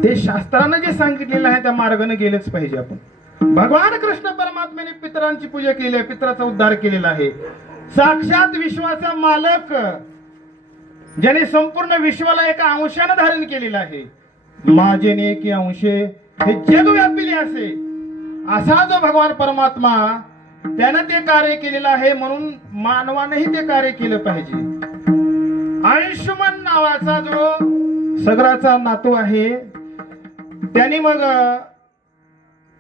ते शास्त्रानं जे सांगितलेलं आहे त्या मार्गाने गेलेच पाहिजे. आपण भगवान कृष्ण परमात्म्याने पितरांची पूजा केली आहे, पितराचा उद्धार केलेला आहे. साक्षात विश्वाचा मालक ज्याने संपूर्ण विश्वाला एका अंशाने धारण केलेला आहे. माझे नेकी अंशे हे जग व्यापिले असे, असा जो भगवान परमात्मा त्यानं ते कार्य केलेलं आहे. म्हणून मानवानेही ते कार्य केलं पाहिजे. अंशुमन नावाचा जो सगराचा नातू आहे त्यांनी मग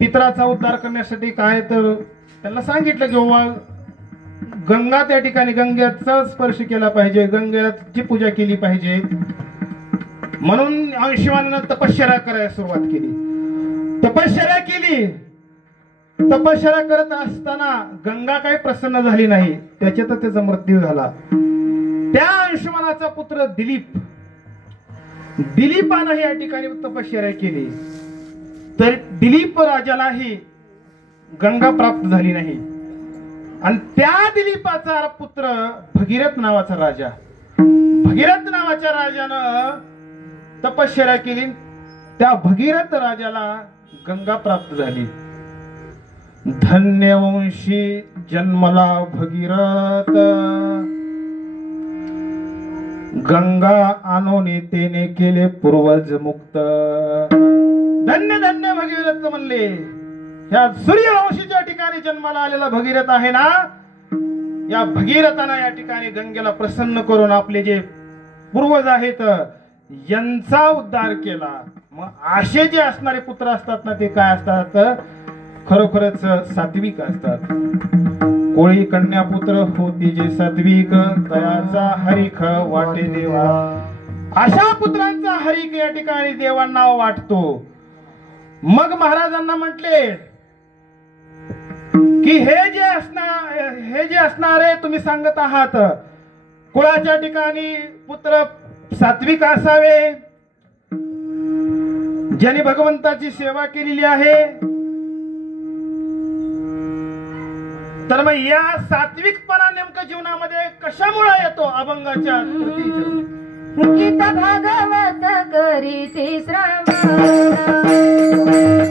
पितराचा उद्धार करण्यासाठी काय तर त्यांना सांगितलं की बाबा गंगा त्या ठिकाणी गंगेचा स्पर्श केला पाहिजे, गंगेची पूजा केली पाहिजे. म्हणून अंशुमानानं तपश्चर्या करायला सुरुवात केली. तपश्चर्या करत असताना गंगा काही प्रसन्न झाली नाही, त्याच्यातच त्याचा मृत्यू झाला. त्या अंशुमानाचा पुत्र दिलीपानं या ठिकाणी तपश्चर्या केली तर दिलीप राजालाही गंगा प्राप्त झाली नाही. आणि त्या दिलीपाचा पुत्र भगीरथ नावाचा राजा, भगीरथ नावाच्या राजानं तपश्चर्या केली, त्या भगीरथ राजाला गंगा प्राप्त झाली. धन्यवंशी जन्मला भगीरथ, गंगा आणोनी तेने केले पूर्वज मुक्त. धन्य धन्य भगीरथ म्हणले. या सूर्यवंशीच्या ठिकाणी जन्माला आलेला भगीरथ आहे ना, या भगीरथानं या ठिकाणी गंगेला प्रसन्न करून आपले जे पूर्वज आहेत यांचा उद्धार केला. मग असे जे असणारे पुत्र असतात ना ते काय असतात, खरोखरच सात्विक असतात. कोळी कन्या पुत्र होती जे सात्विक, तयाचा हरिख वाटे देवा. अशा पुत्रांचा हरिख या ठिकाणी देवांना वाटतो. मग महाराजांना म्हटले की हे जे असणारे तुम्ही सांगत आहात, कुळाच्या ठिकाणी पुत्र सात्विक असावे, ज्याने भगवंताची सेवा केलेली आहे, तर मग या सात्विकपणा नेमकं जीवनामध्ये कशामुळे येतो? अभंगाच्या गीत भागवत करीती श्रवण,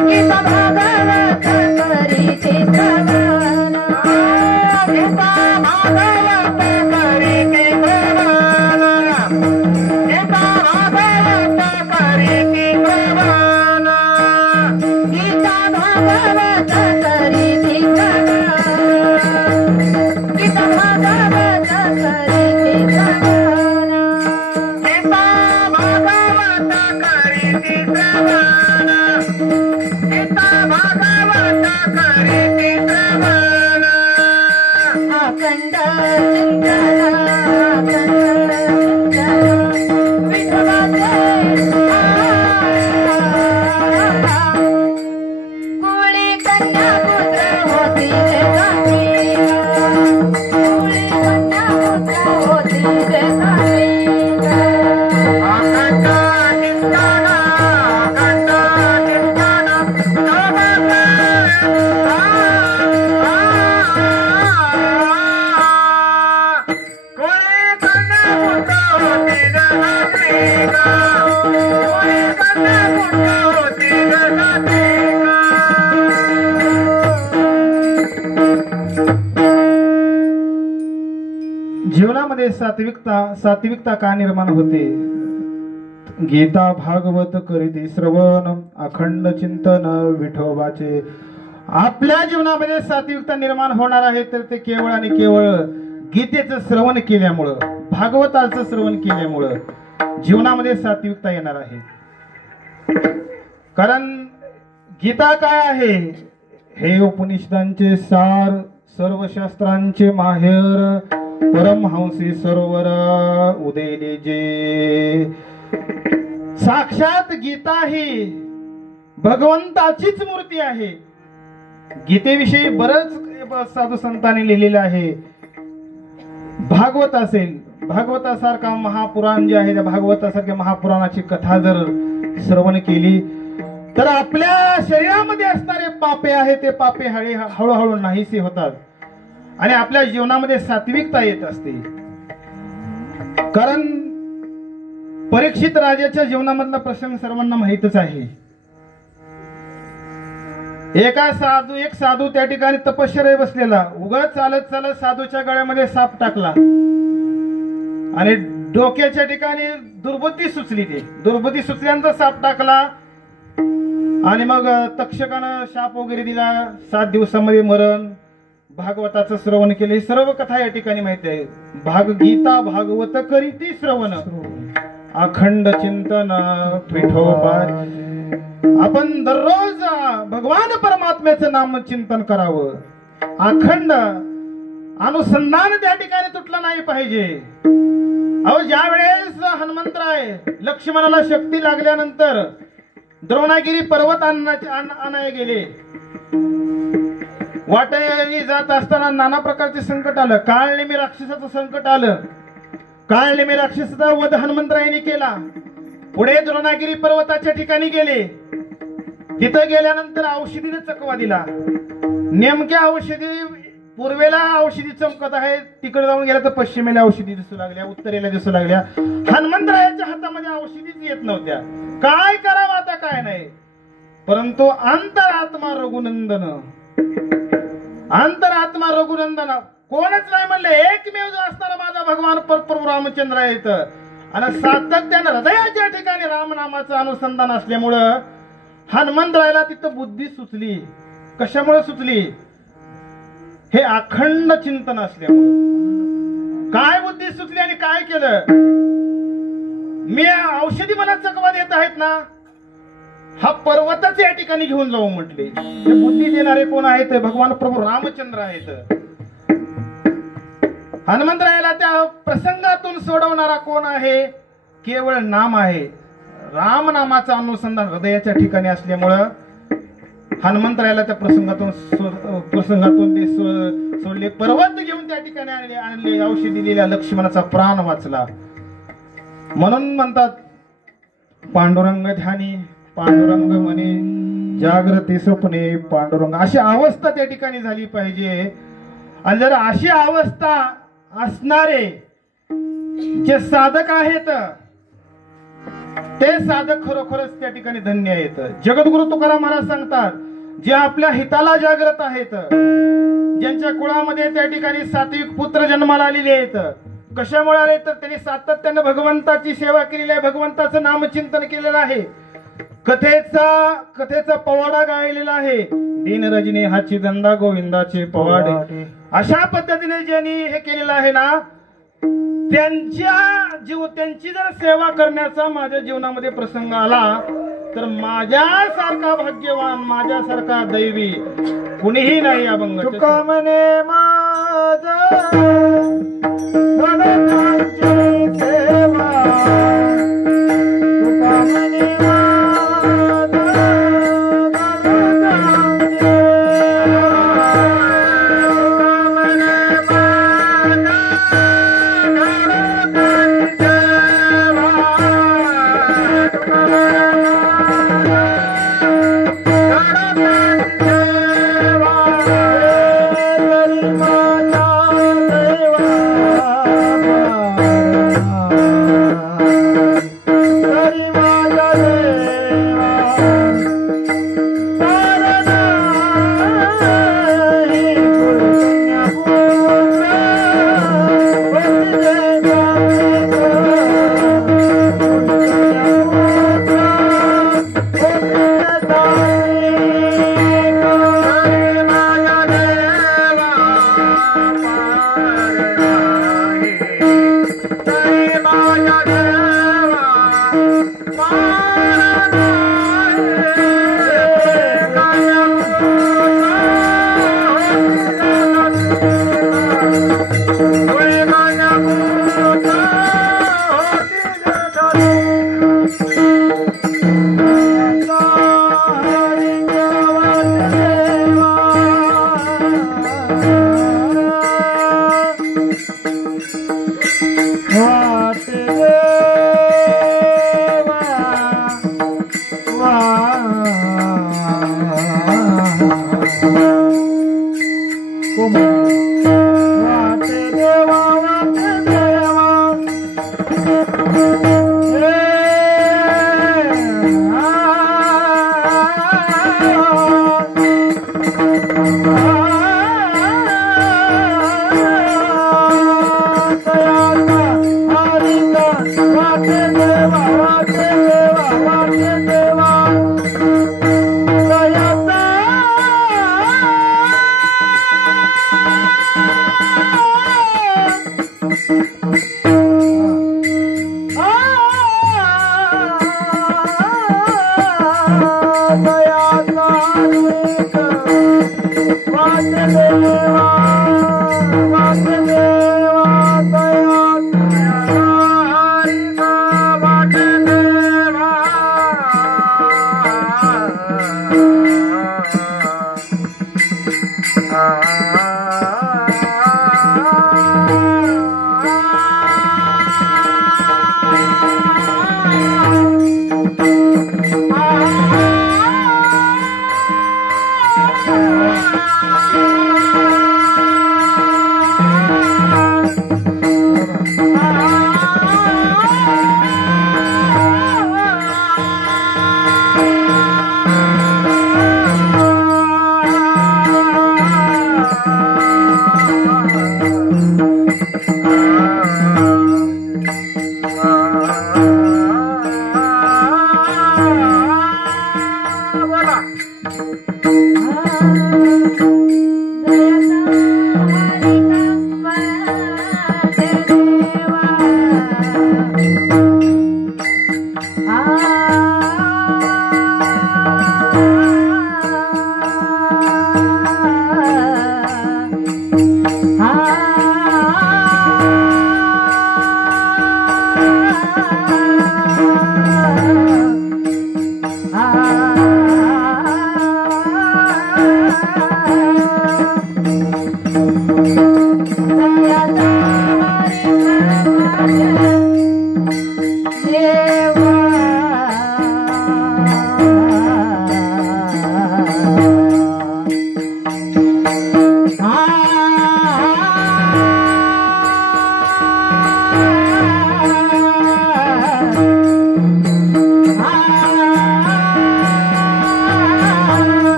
गीत भागवत करीती श्रवण, गीत भागवत करीती श्रवण, गीत भागवत करीती श्रवण, गीत भागवत करीती श्रवण, गीत भागवत करीती श्रवण. अखंड कोळी कन्या पुत्र होती रे काशी, कोळी कन्या पुत्र होती रे काशी. जीवनामध्ये सात्विकता का निर्माण होते? गीता भागवत करीती श्रवण, अखंड चिंतन विठोबाचे. आपल्या जीवनामध्ये सात्विकता निर्माण होणार आहे तर ते केवळ आणि केवळ गीतेचं श्रवण केल्यामुळं, भागवताचं श्रवण केल्यामुळं जीवनामध्ये सात्विकता येणार आहे. कारण गीता काय आहे? हे उपनिषदांचे सार, सर्व शास्त्रांचे माहेर, परमहंसी सरोवर उदयले जे. साक्षात गीता ही भगवंताचीच मूर्ती आहे. गीतेविषयी बरंच साधू संतांनी लिहिलेलं आहे. भागवत असेल, भागवतासारखा महापुराण जे आहे, त्या भागवतासारख्या महापुराणाची कथा जर श्रवण केली तर आपल्या शरीरामध्ये असणारे पापे आहे ते पापे हळूहळू नाहीसे होतात आणि आपल्या जीवनामध्ये सात्विकता येत असते. कारण परीक्षित राजाच्या जीवनामधला प्रसंग सर्वांना माहितच आहे. एक साधू त्या ठिकाणी तपश्चर्या बसलेला, उगाच चालत चालत साधूच्या गळ्यामध्ये साप टाकला आणि डोक्याच्या ठिकाणी दुर्बुद्धी सुचली. दुर्बुद्धी सुचल्यानंतर साप टाकला आणि मग तक्षकानं शाप वगैरे दिला. 7 दिवसामध्ये मरण. भागवताचं श्रवण केले. सर्व कथा या ठिकाणी माहिती आहे. गीता भागवत करीती श्रवण, अखंड चिंतन विठोबा. आपण दररोज भगवान परमात्म्याचं नाम चिंतन करावं. अखंड अनुसंधान त्या ठिकाणी तुटलं नाही पाहिजे. अहो, ज्या वेळेस हनुमंतराय लक्ष्मणाला शक्ती लागल्यानंतर द्रोणागिरी पर्वत आणायला गेले, वाटेने जात असताना नाना प्रकारचे संकट आलं. काळनेमी राक्षसाचं संकट आलं. काळनेमी राक्षसाचा वध हनुमंतरायांनी केला. पुढे द्रोणागिरी पर्वताच्या ठिकाणी गेले. तिथं गेल्यानंतर औषधीने चकवा दिला. नेमक्या औषधी पूर्वेला औषधी चमकत आहे, तिकडे जाऊन गेल्या तर पश्चिमेला औषधी दिसू लागल्या, उत्तरेला दिसू लागल्या. हनुमंतरायाच्या हातामध्ये औषधीच येत नव्हत्या. काय करावं आता काय नाही. परंतु अंतरात्मा रघुनंदन, अंतरात्मा रघुनंदन कोणच नाही म्हणले. एकमेव जो असणारा माझा भगवान प्रभू रामचंद्र आहेत आणि सातत्यानं हृदयाच्या ठिकाणी रामनामाचं अनुसंधान असल्यामुळं हनुमंतरायाला तिथं बुद्धी सुचली. कशामुळे सुचली? हे अखंड चिंतन असल्यामुळे. काय बुद्धी सुचली आणि काय केलं? मी औषधी मला चकवा देत आहेत ना, हा पर्वतच या ठिकाणी घेऊन जाऊ म्हटले. हे बुद्धी देणारे कोण आहेत? भगवान प्रभू रामचंद्र आहेत. हनुमंतरायाला त्या प्रसंगातून सोडवणारा कोण आहे? केवळ नाम आहे. राम नामाचं अनुसंधान हृदयाच्या ठिकाणी असल्यामुळं हनुमंतरायाला त्या प्रसंगातून ते सोडले, पर्वत घेऊन त्या ठिकाणी आणले, औषधी दिलेल्या लक्ष्मणाचा प्राण वाचला. म्हणून म्हणतात पांडुरंग ध्यानी पांडुरंग म्हणे जागृती स्वप्ने पांडुरंग, अशी अवस्था त्या ठिकाणी झाली पाहिजे. आणि जर अशी अवस्था असणारे जे साधक आहेत ते साधक खरोखरच त्या ठिकाणी धन्य आहेत. जगद्गुरु तुकाराम महाराज सांगतात, जे आपल्या हिताला जागृत आहेत, ज्यांच्या कुळामध्ये त्या ठिकाणी सात्विक पुत्र जन्माला आलेले आहेत. कशामुळे आले तर त्यांनी सातत्याने भगवंताची सेवा केलेली आहे, भगवंताचं नामचिंतन केलेलं आहे, कथेचा पवाडा गायलेला आहे. दीन रजनी हाची दंदा गोविंदाचे पवाडे, अशा पद्धतीने ज्यांनी हे केलेलं आहे ना, त्यांची जर सेवा करण्याचा माझ्या जीवनामध्ये प्रसंग आला तर माझ्यासारखा भाग्यवान, माझ्यासारखा दैवी कुणीही नाही. अभंग तुका म्हणे माझा भगवानची सेवा, तुका म्हणे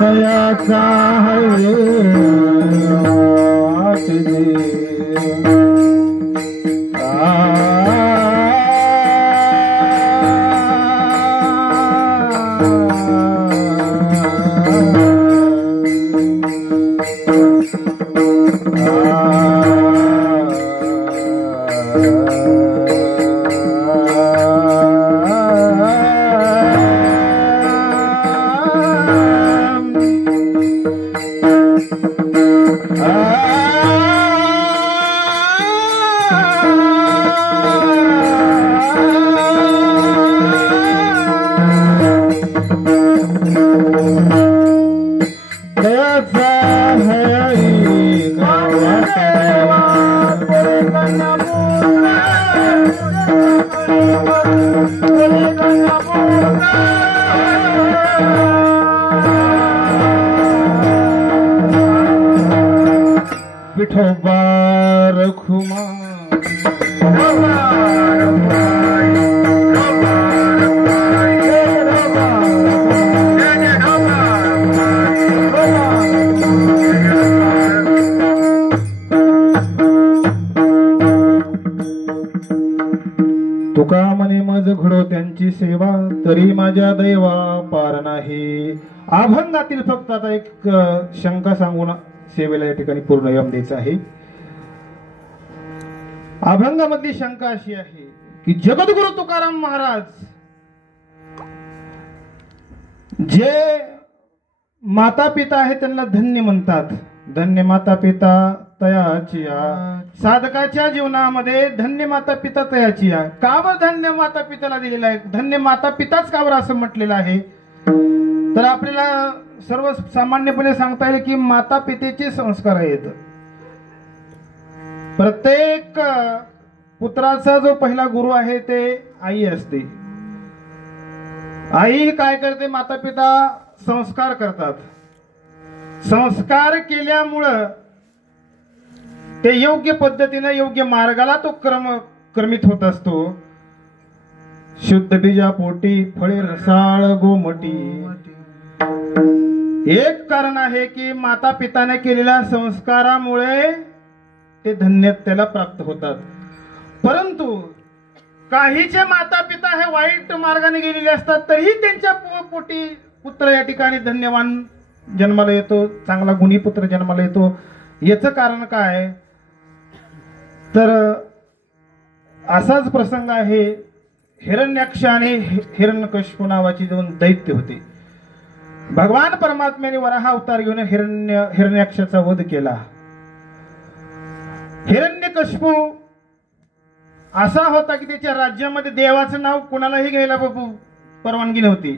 तयाचा हरे वाट दे विठोबा रखुमा तुका म्हणे मज घडो त्यांची सेवा तरी माझ्या दैवा पार नाही. अभंगातील फक्त आता एक शंका सांगून सेवेला या ठिकाणी पूर्ण यम द्यायचा आहे. अभंगामधली शंका अशी आहे की जगद्गुरु तुकाराम महाराज जे माता पिता आहे त्यांना धन्य म्हणतात. धन्य माता पिता तयाची साधकाच्या जीवनामध्ये धन्य माता पिता तयाची. का बरं धन्य माता पिताला दिलेला आहे? धन्य माता पिताच का बरं असं म्हटलेलं आहे? तर आपल्याला सर्वसामान्यपणे सांगता येईल की माता पितेचे संस्कार आहेत. प्रत्येक पुत्राचा जो पहिला गुरु आहे ते आई असते. आई काय करते? माता पिता संस्कार करतात. संस्कार केल्यामुळं ते योग्य पद्धतीने योग्य मार्गाला तो क्रमित होत असतो. शुद्ध बीजा पोटी फळे रसाळ गोमटी. एक कारण आहे की माता पिताने केलेल्या संस्कारामुळे ते धन्य त्याला प्राप्त होतात. परंतु काहीचे माता पिता हे वाईट मार्गाने गेलेले असतात तरीही त्यांच्या पोटी पुत्र या ठिकाणी धन्यवान जन्माला येतो, चांगला गुणी पुत्र जन्माला येतो. याचं कारण काय? तर असाच प्रसंग आहे. हिरण्याक्ष आणि हिरण्यकशिपू नावाची दोन दैत्य होते. भगवान परमात्म्याने वराह अवतार घेऊन हिरण्याक्षाचा वध केला. हिरण्यकशिपू असा होता की त्याच्या राज्यामध्ये देवाचं नाव कुणालाही घ्यायला परवानगी नव्हती.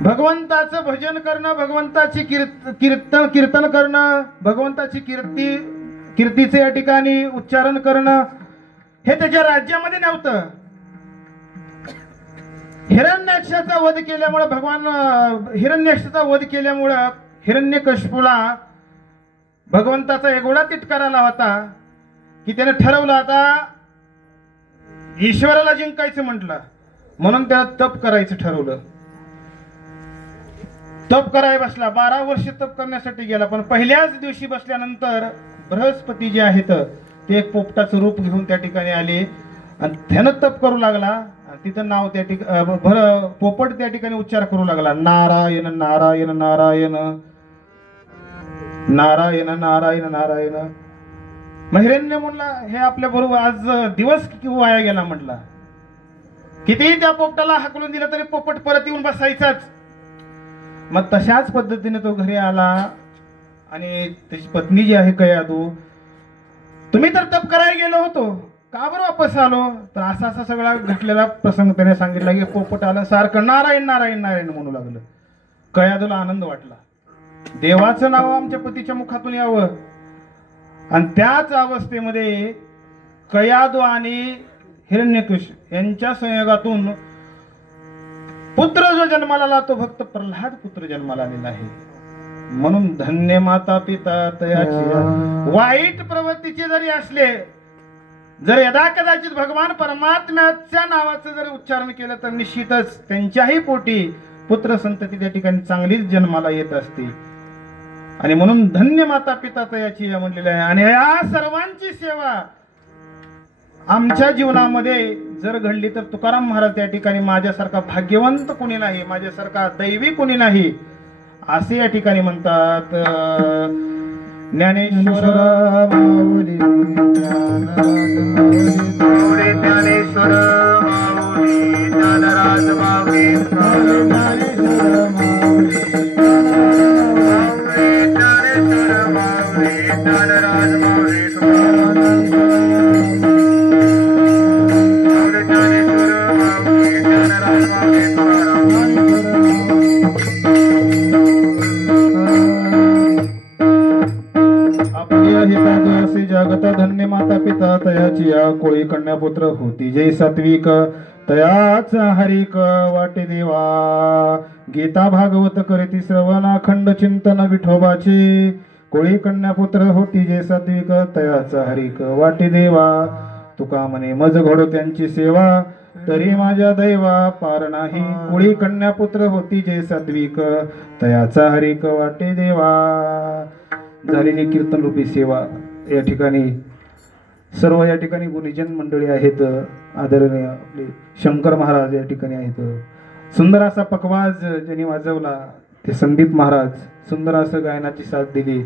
भगवंताचं भजन करणं, भगवंताची कीर्तन करणं, भगवंताची कीर्तीचे या ठिकाणी उच्चारण करणं हे त्याच्या राज्यामध्ये नव्हतं. हिरण्याक्षाचा वध केल्यामुळे हिरण्याक्षाचा वध केल्यामुळं हिरण्यकशिपूला भगवंताचा एवढा तिटकार आला होता की त्याने ठरवलं आता ईश्वराला जिंकायचं म्हटलं. म्हणून त्याला तप करायचं ठरवलं. तप करायला बसला. 12 वर्ष तप करण्यासाठी गेला. पण पहिल्याच दिवशी बसल्यानंतर बृहस्पती जे आहेत ते एक पोपटाचं रूप घेऊन त्या ठिकाणी आले आणि त्यानं तप करू लागला. तिथं नाव त्या ठिकाणी पोपट त्या ठिकाणी उच्चार करू लागला, नारायण नारायण नारायण नारायण नारायण नारायण. महिरेंने म्हणला हे आपल्या बरोबर आज दिवस वाया गेला म्हटला. कितीही त्या पोपटाला हाकलून दिलं तरी पोपट परत येऊन बसायचाच. मग तशाच पद्धतीने तो घरी आला आणि त्याची पत्नी जी आहे कयादू, तुम्ही तर तप करायला गेलो होतो, का बरं वापस आलो? तर असा असा सगळा घटलेला प्रसंग त्याने सांगितला की पोपट आलं सारखं नारायण नारायण नारायण म्हणू लागलं. कयादूला आनंद वाटला, देवाचं नाव आमच्या पतीच्या मुखातून यावं. आणि त्याच अवस्थेमध्ये कयादू आणि हिरण्यकश यांच्या संयोगातून पुत्र जो जन्माला आला तो भक्त प्रल्हाद पुत्र जन्माला आलेला आहे. म्हणून धन्य माता पिता तयाची. वाईट प्रवृत्तीचे जरी असले, जर यदा कदाचित भगवान परमात्म्याच्या नावाचं जर उच्चारण केलं तर निश्चितच त्यांच्याही पोटी पुत्र संतती त्या ठिकाणी चांगलीच जन्माला येत असते. आणि म्हणून धन्य माता पिता तयाची म्हटलेलं आहे. आणि या सर्वांची सेवा आमच्या जीवनामध्ये जर घडली तर तुकाराम महाराज त्या ठिकाणी माझ्यासारखा भाग्यवंत कोणी नाही, माझ्यासारखा दैवी कोणी नाही असे या ठिकाणी म्हणतात. ज्ञानेश्वर माऊली ज्ञानेश्वर माऊली ज्ञानराज माऊली ज्ञानेश्वर माऊली ज्ञानराज माऊली जगत धन्य माता पिता तयाची या कोळी कन्या पुत्र होती जय सात्विक तयाच हरिक वाटे देवा. गीता भागवत करीती श्रवण अखंड चिंतन विठोबाचे. कोळी कन्या पुत्र होती जय सात्विक तयाच हरिक वाटे देवा. तुका म्हणे मज घडो त्यांची सेवा तरी माझ्या दैवा पार नाही. कोळी कन्या पुत्र होती जय सात्विक तयाचा हरिक वाटे देवा. झालेली कीर्तन रूपी सेवा या ठिकाणी सर्व या ठिकाणी गुणीजन मंडळी आहेत. आदरणीय आपले शंकर महाराज या ठिकाणी आहेत. सुंदर असा पखवाज ज्यांनी वाजवला ते संदीप महाराज, सुंदर असं गायनाची साथ दिली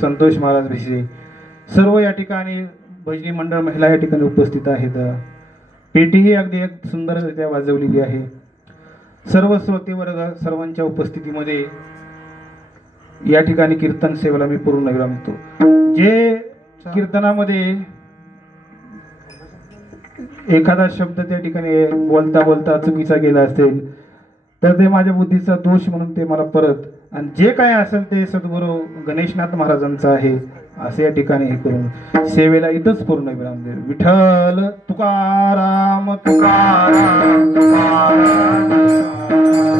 संतोष महाराज भिसे. सर्व या ठिकाणी भजनी मंडळ महिला या ठिकाणी उपस्थित आहेत. पेटीही अगदी एक सुंदररित्या वाजवलेली आहे. सर्व श्रोते वर्ग सर्वांच्या उपस्थितीमध्ये या ठिकाणी कीर्तन सेवेला मी पूर्ण विराम देतो. जे कीर्तनामध्ये एखादा शब्द त्या ठिकाणी बोलता बोलता चुकीचा गेला असेल तर ते माझ्या बुद्धीचा दोष म्हणून ते मला परत, आणि जे काय असेल ते सद्गुरू गणेशनाथ महाराजांचं आहे असे या ठिकाणी हे करून सेवेला इथंच पूर्ण विराम दे. विठ्ठल तुकाराम तुकाराम तुकाराम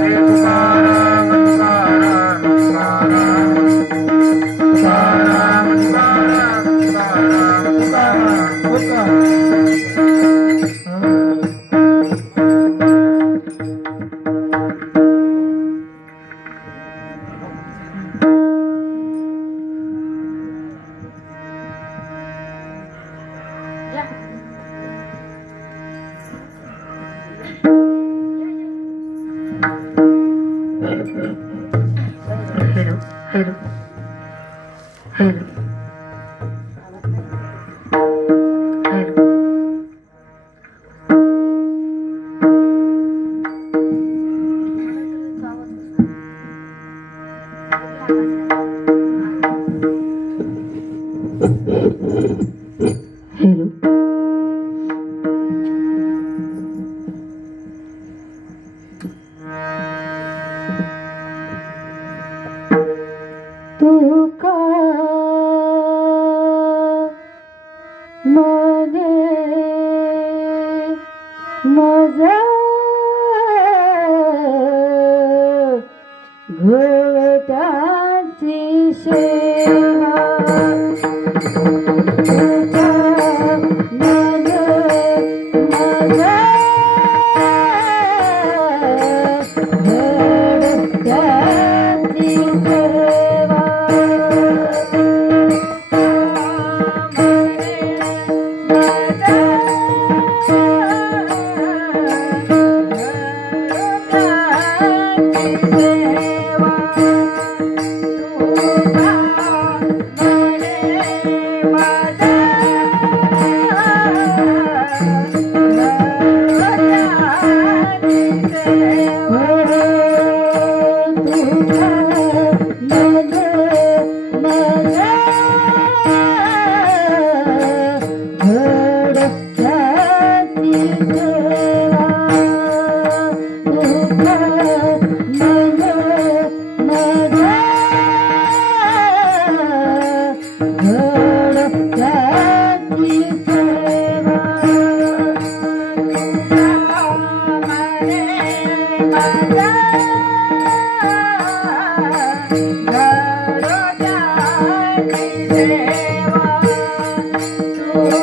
रे Tukaram Tukaram Tukaram Tukaram Tukaram Tukaram Tukaram. Mother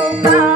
Rama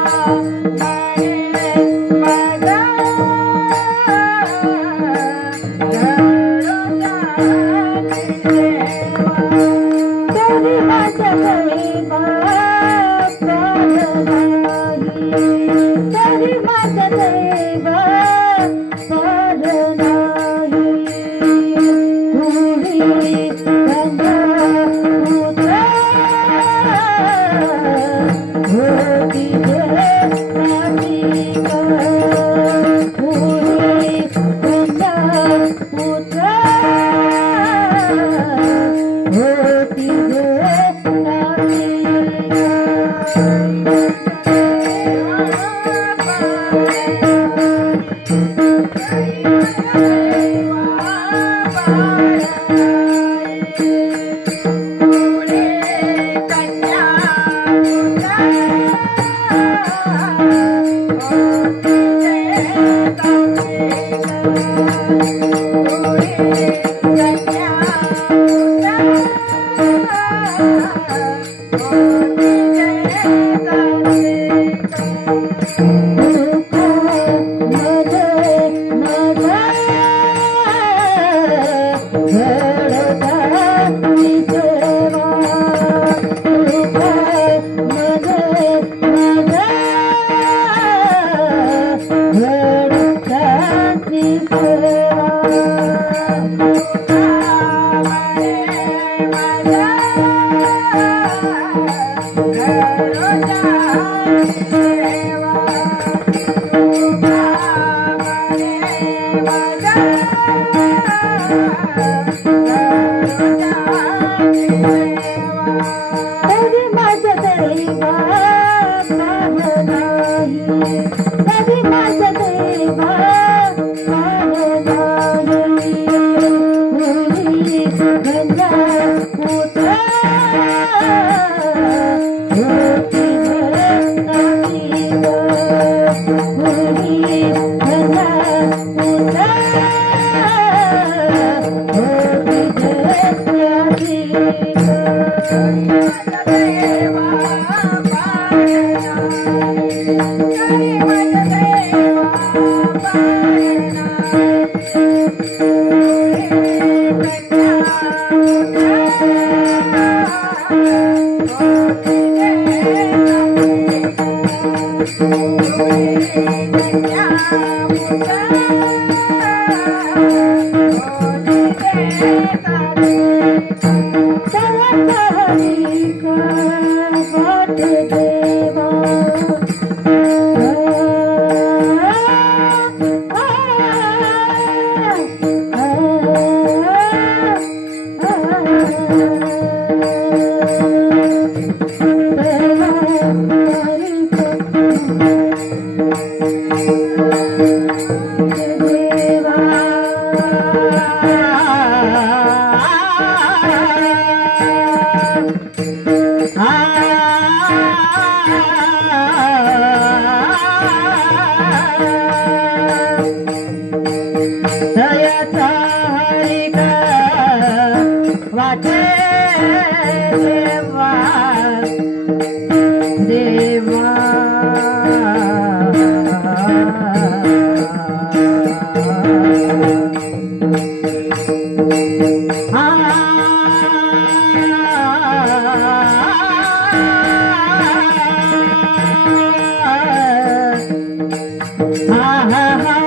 Rama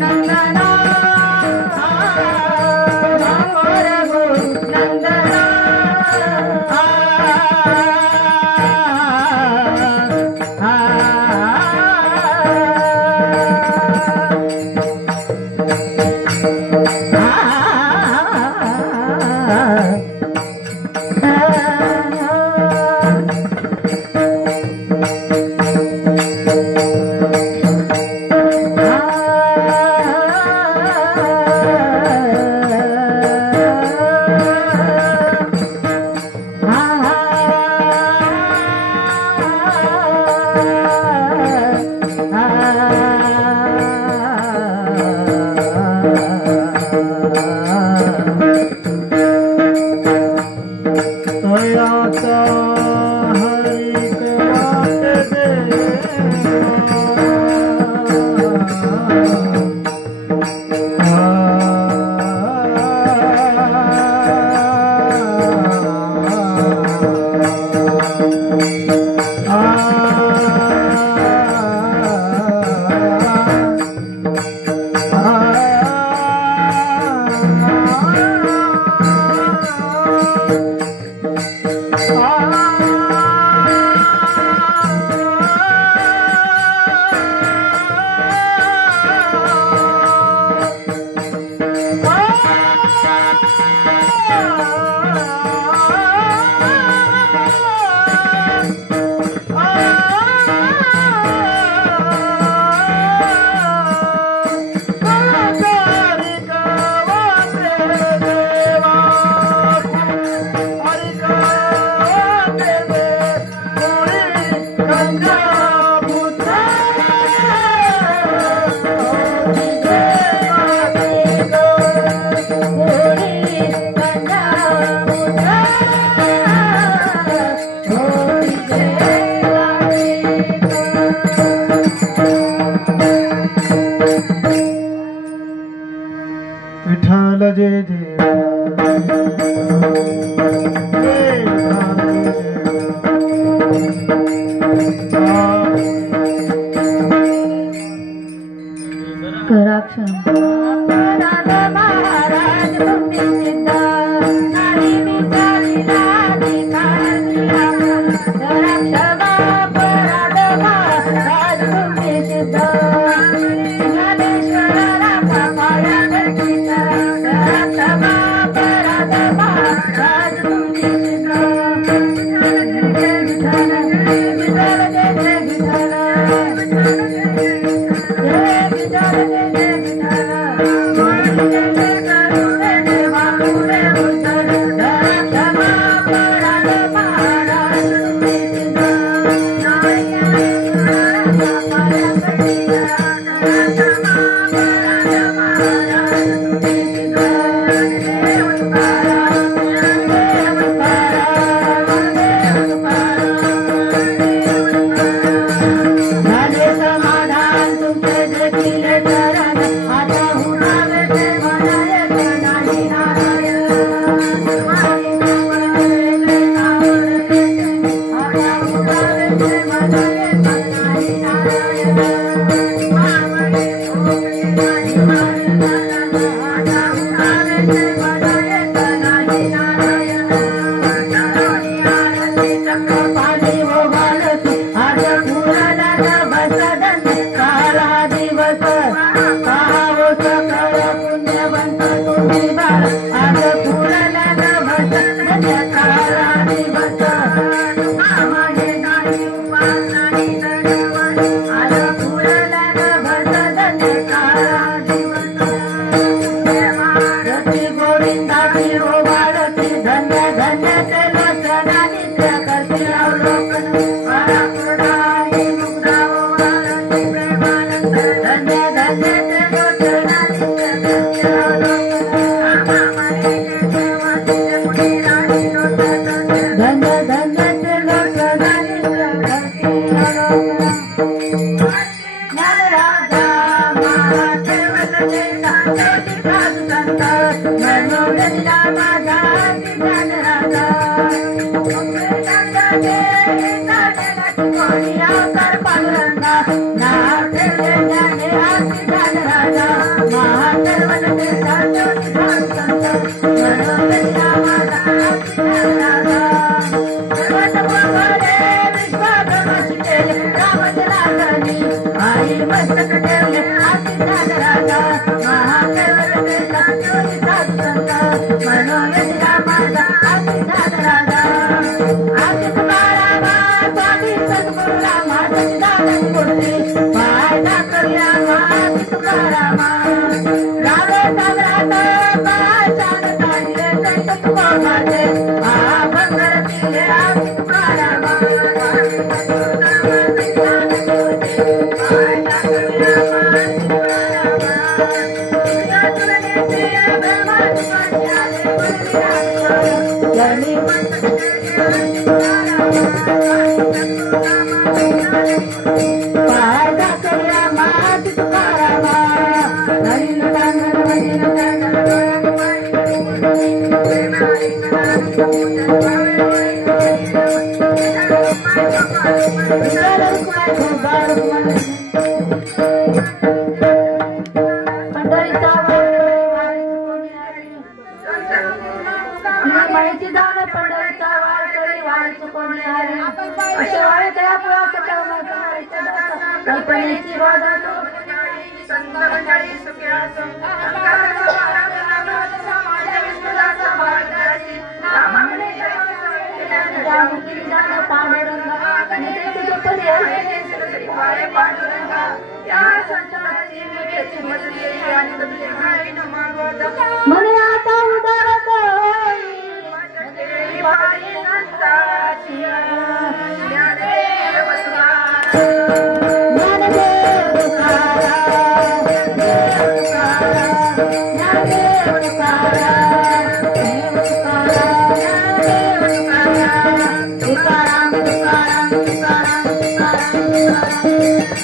Nandana Vitthal जय जय कराक्षण अपराध महाराज तुम्ही सिद्ध नारी विचारीला अधिकारिया कराक्षण अपराध महाराज तुम्ही सिद्ध ज्ञानेश्वराला पाया गतीचा कराक्षण अपराध महाराज तुम्ही सिद्ध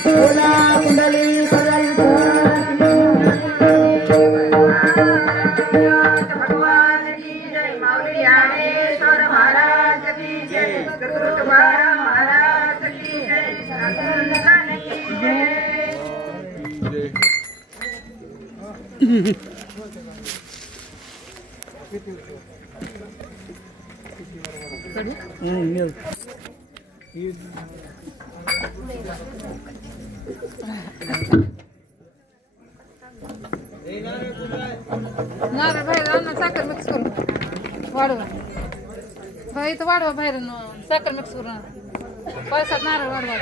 बोला कुंडली नारळ बाहेर आणा साखर मिक्स करून वाढवा बाई इथं वाढवा बाहेर साखर मिक्स करून पायसात नारळ वाढवा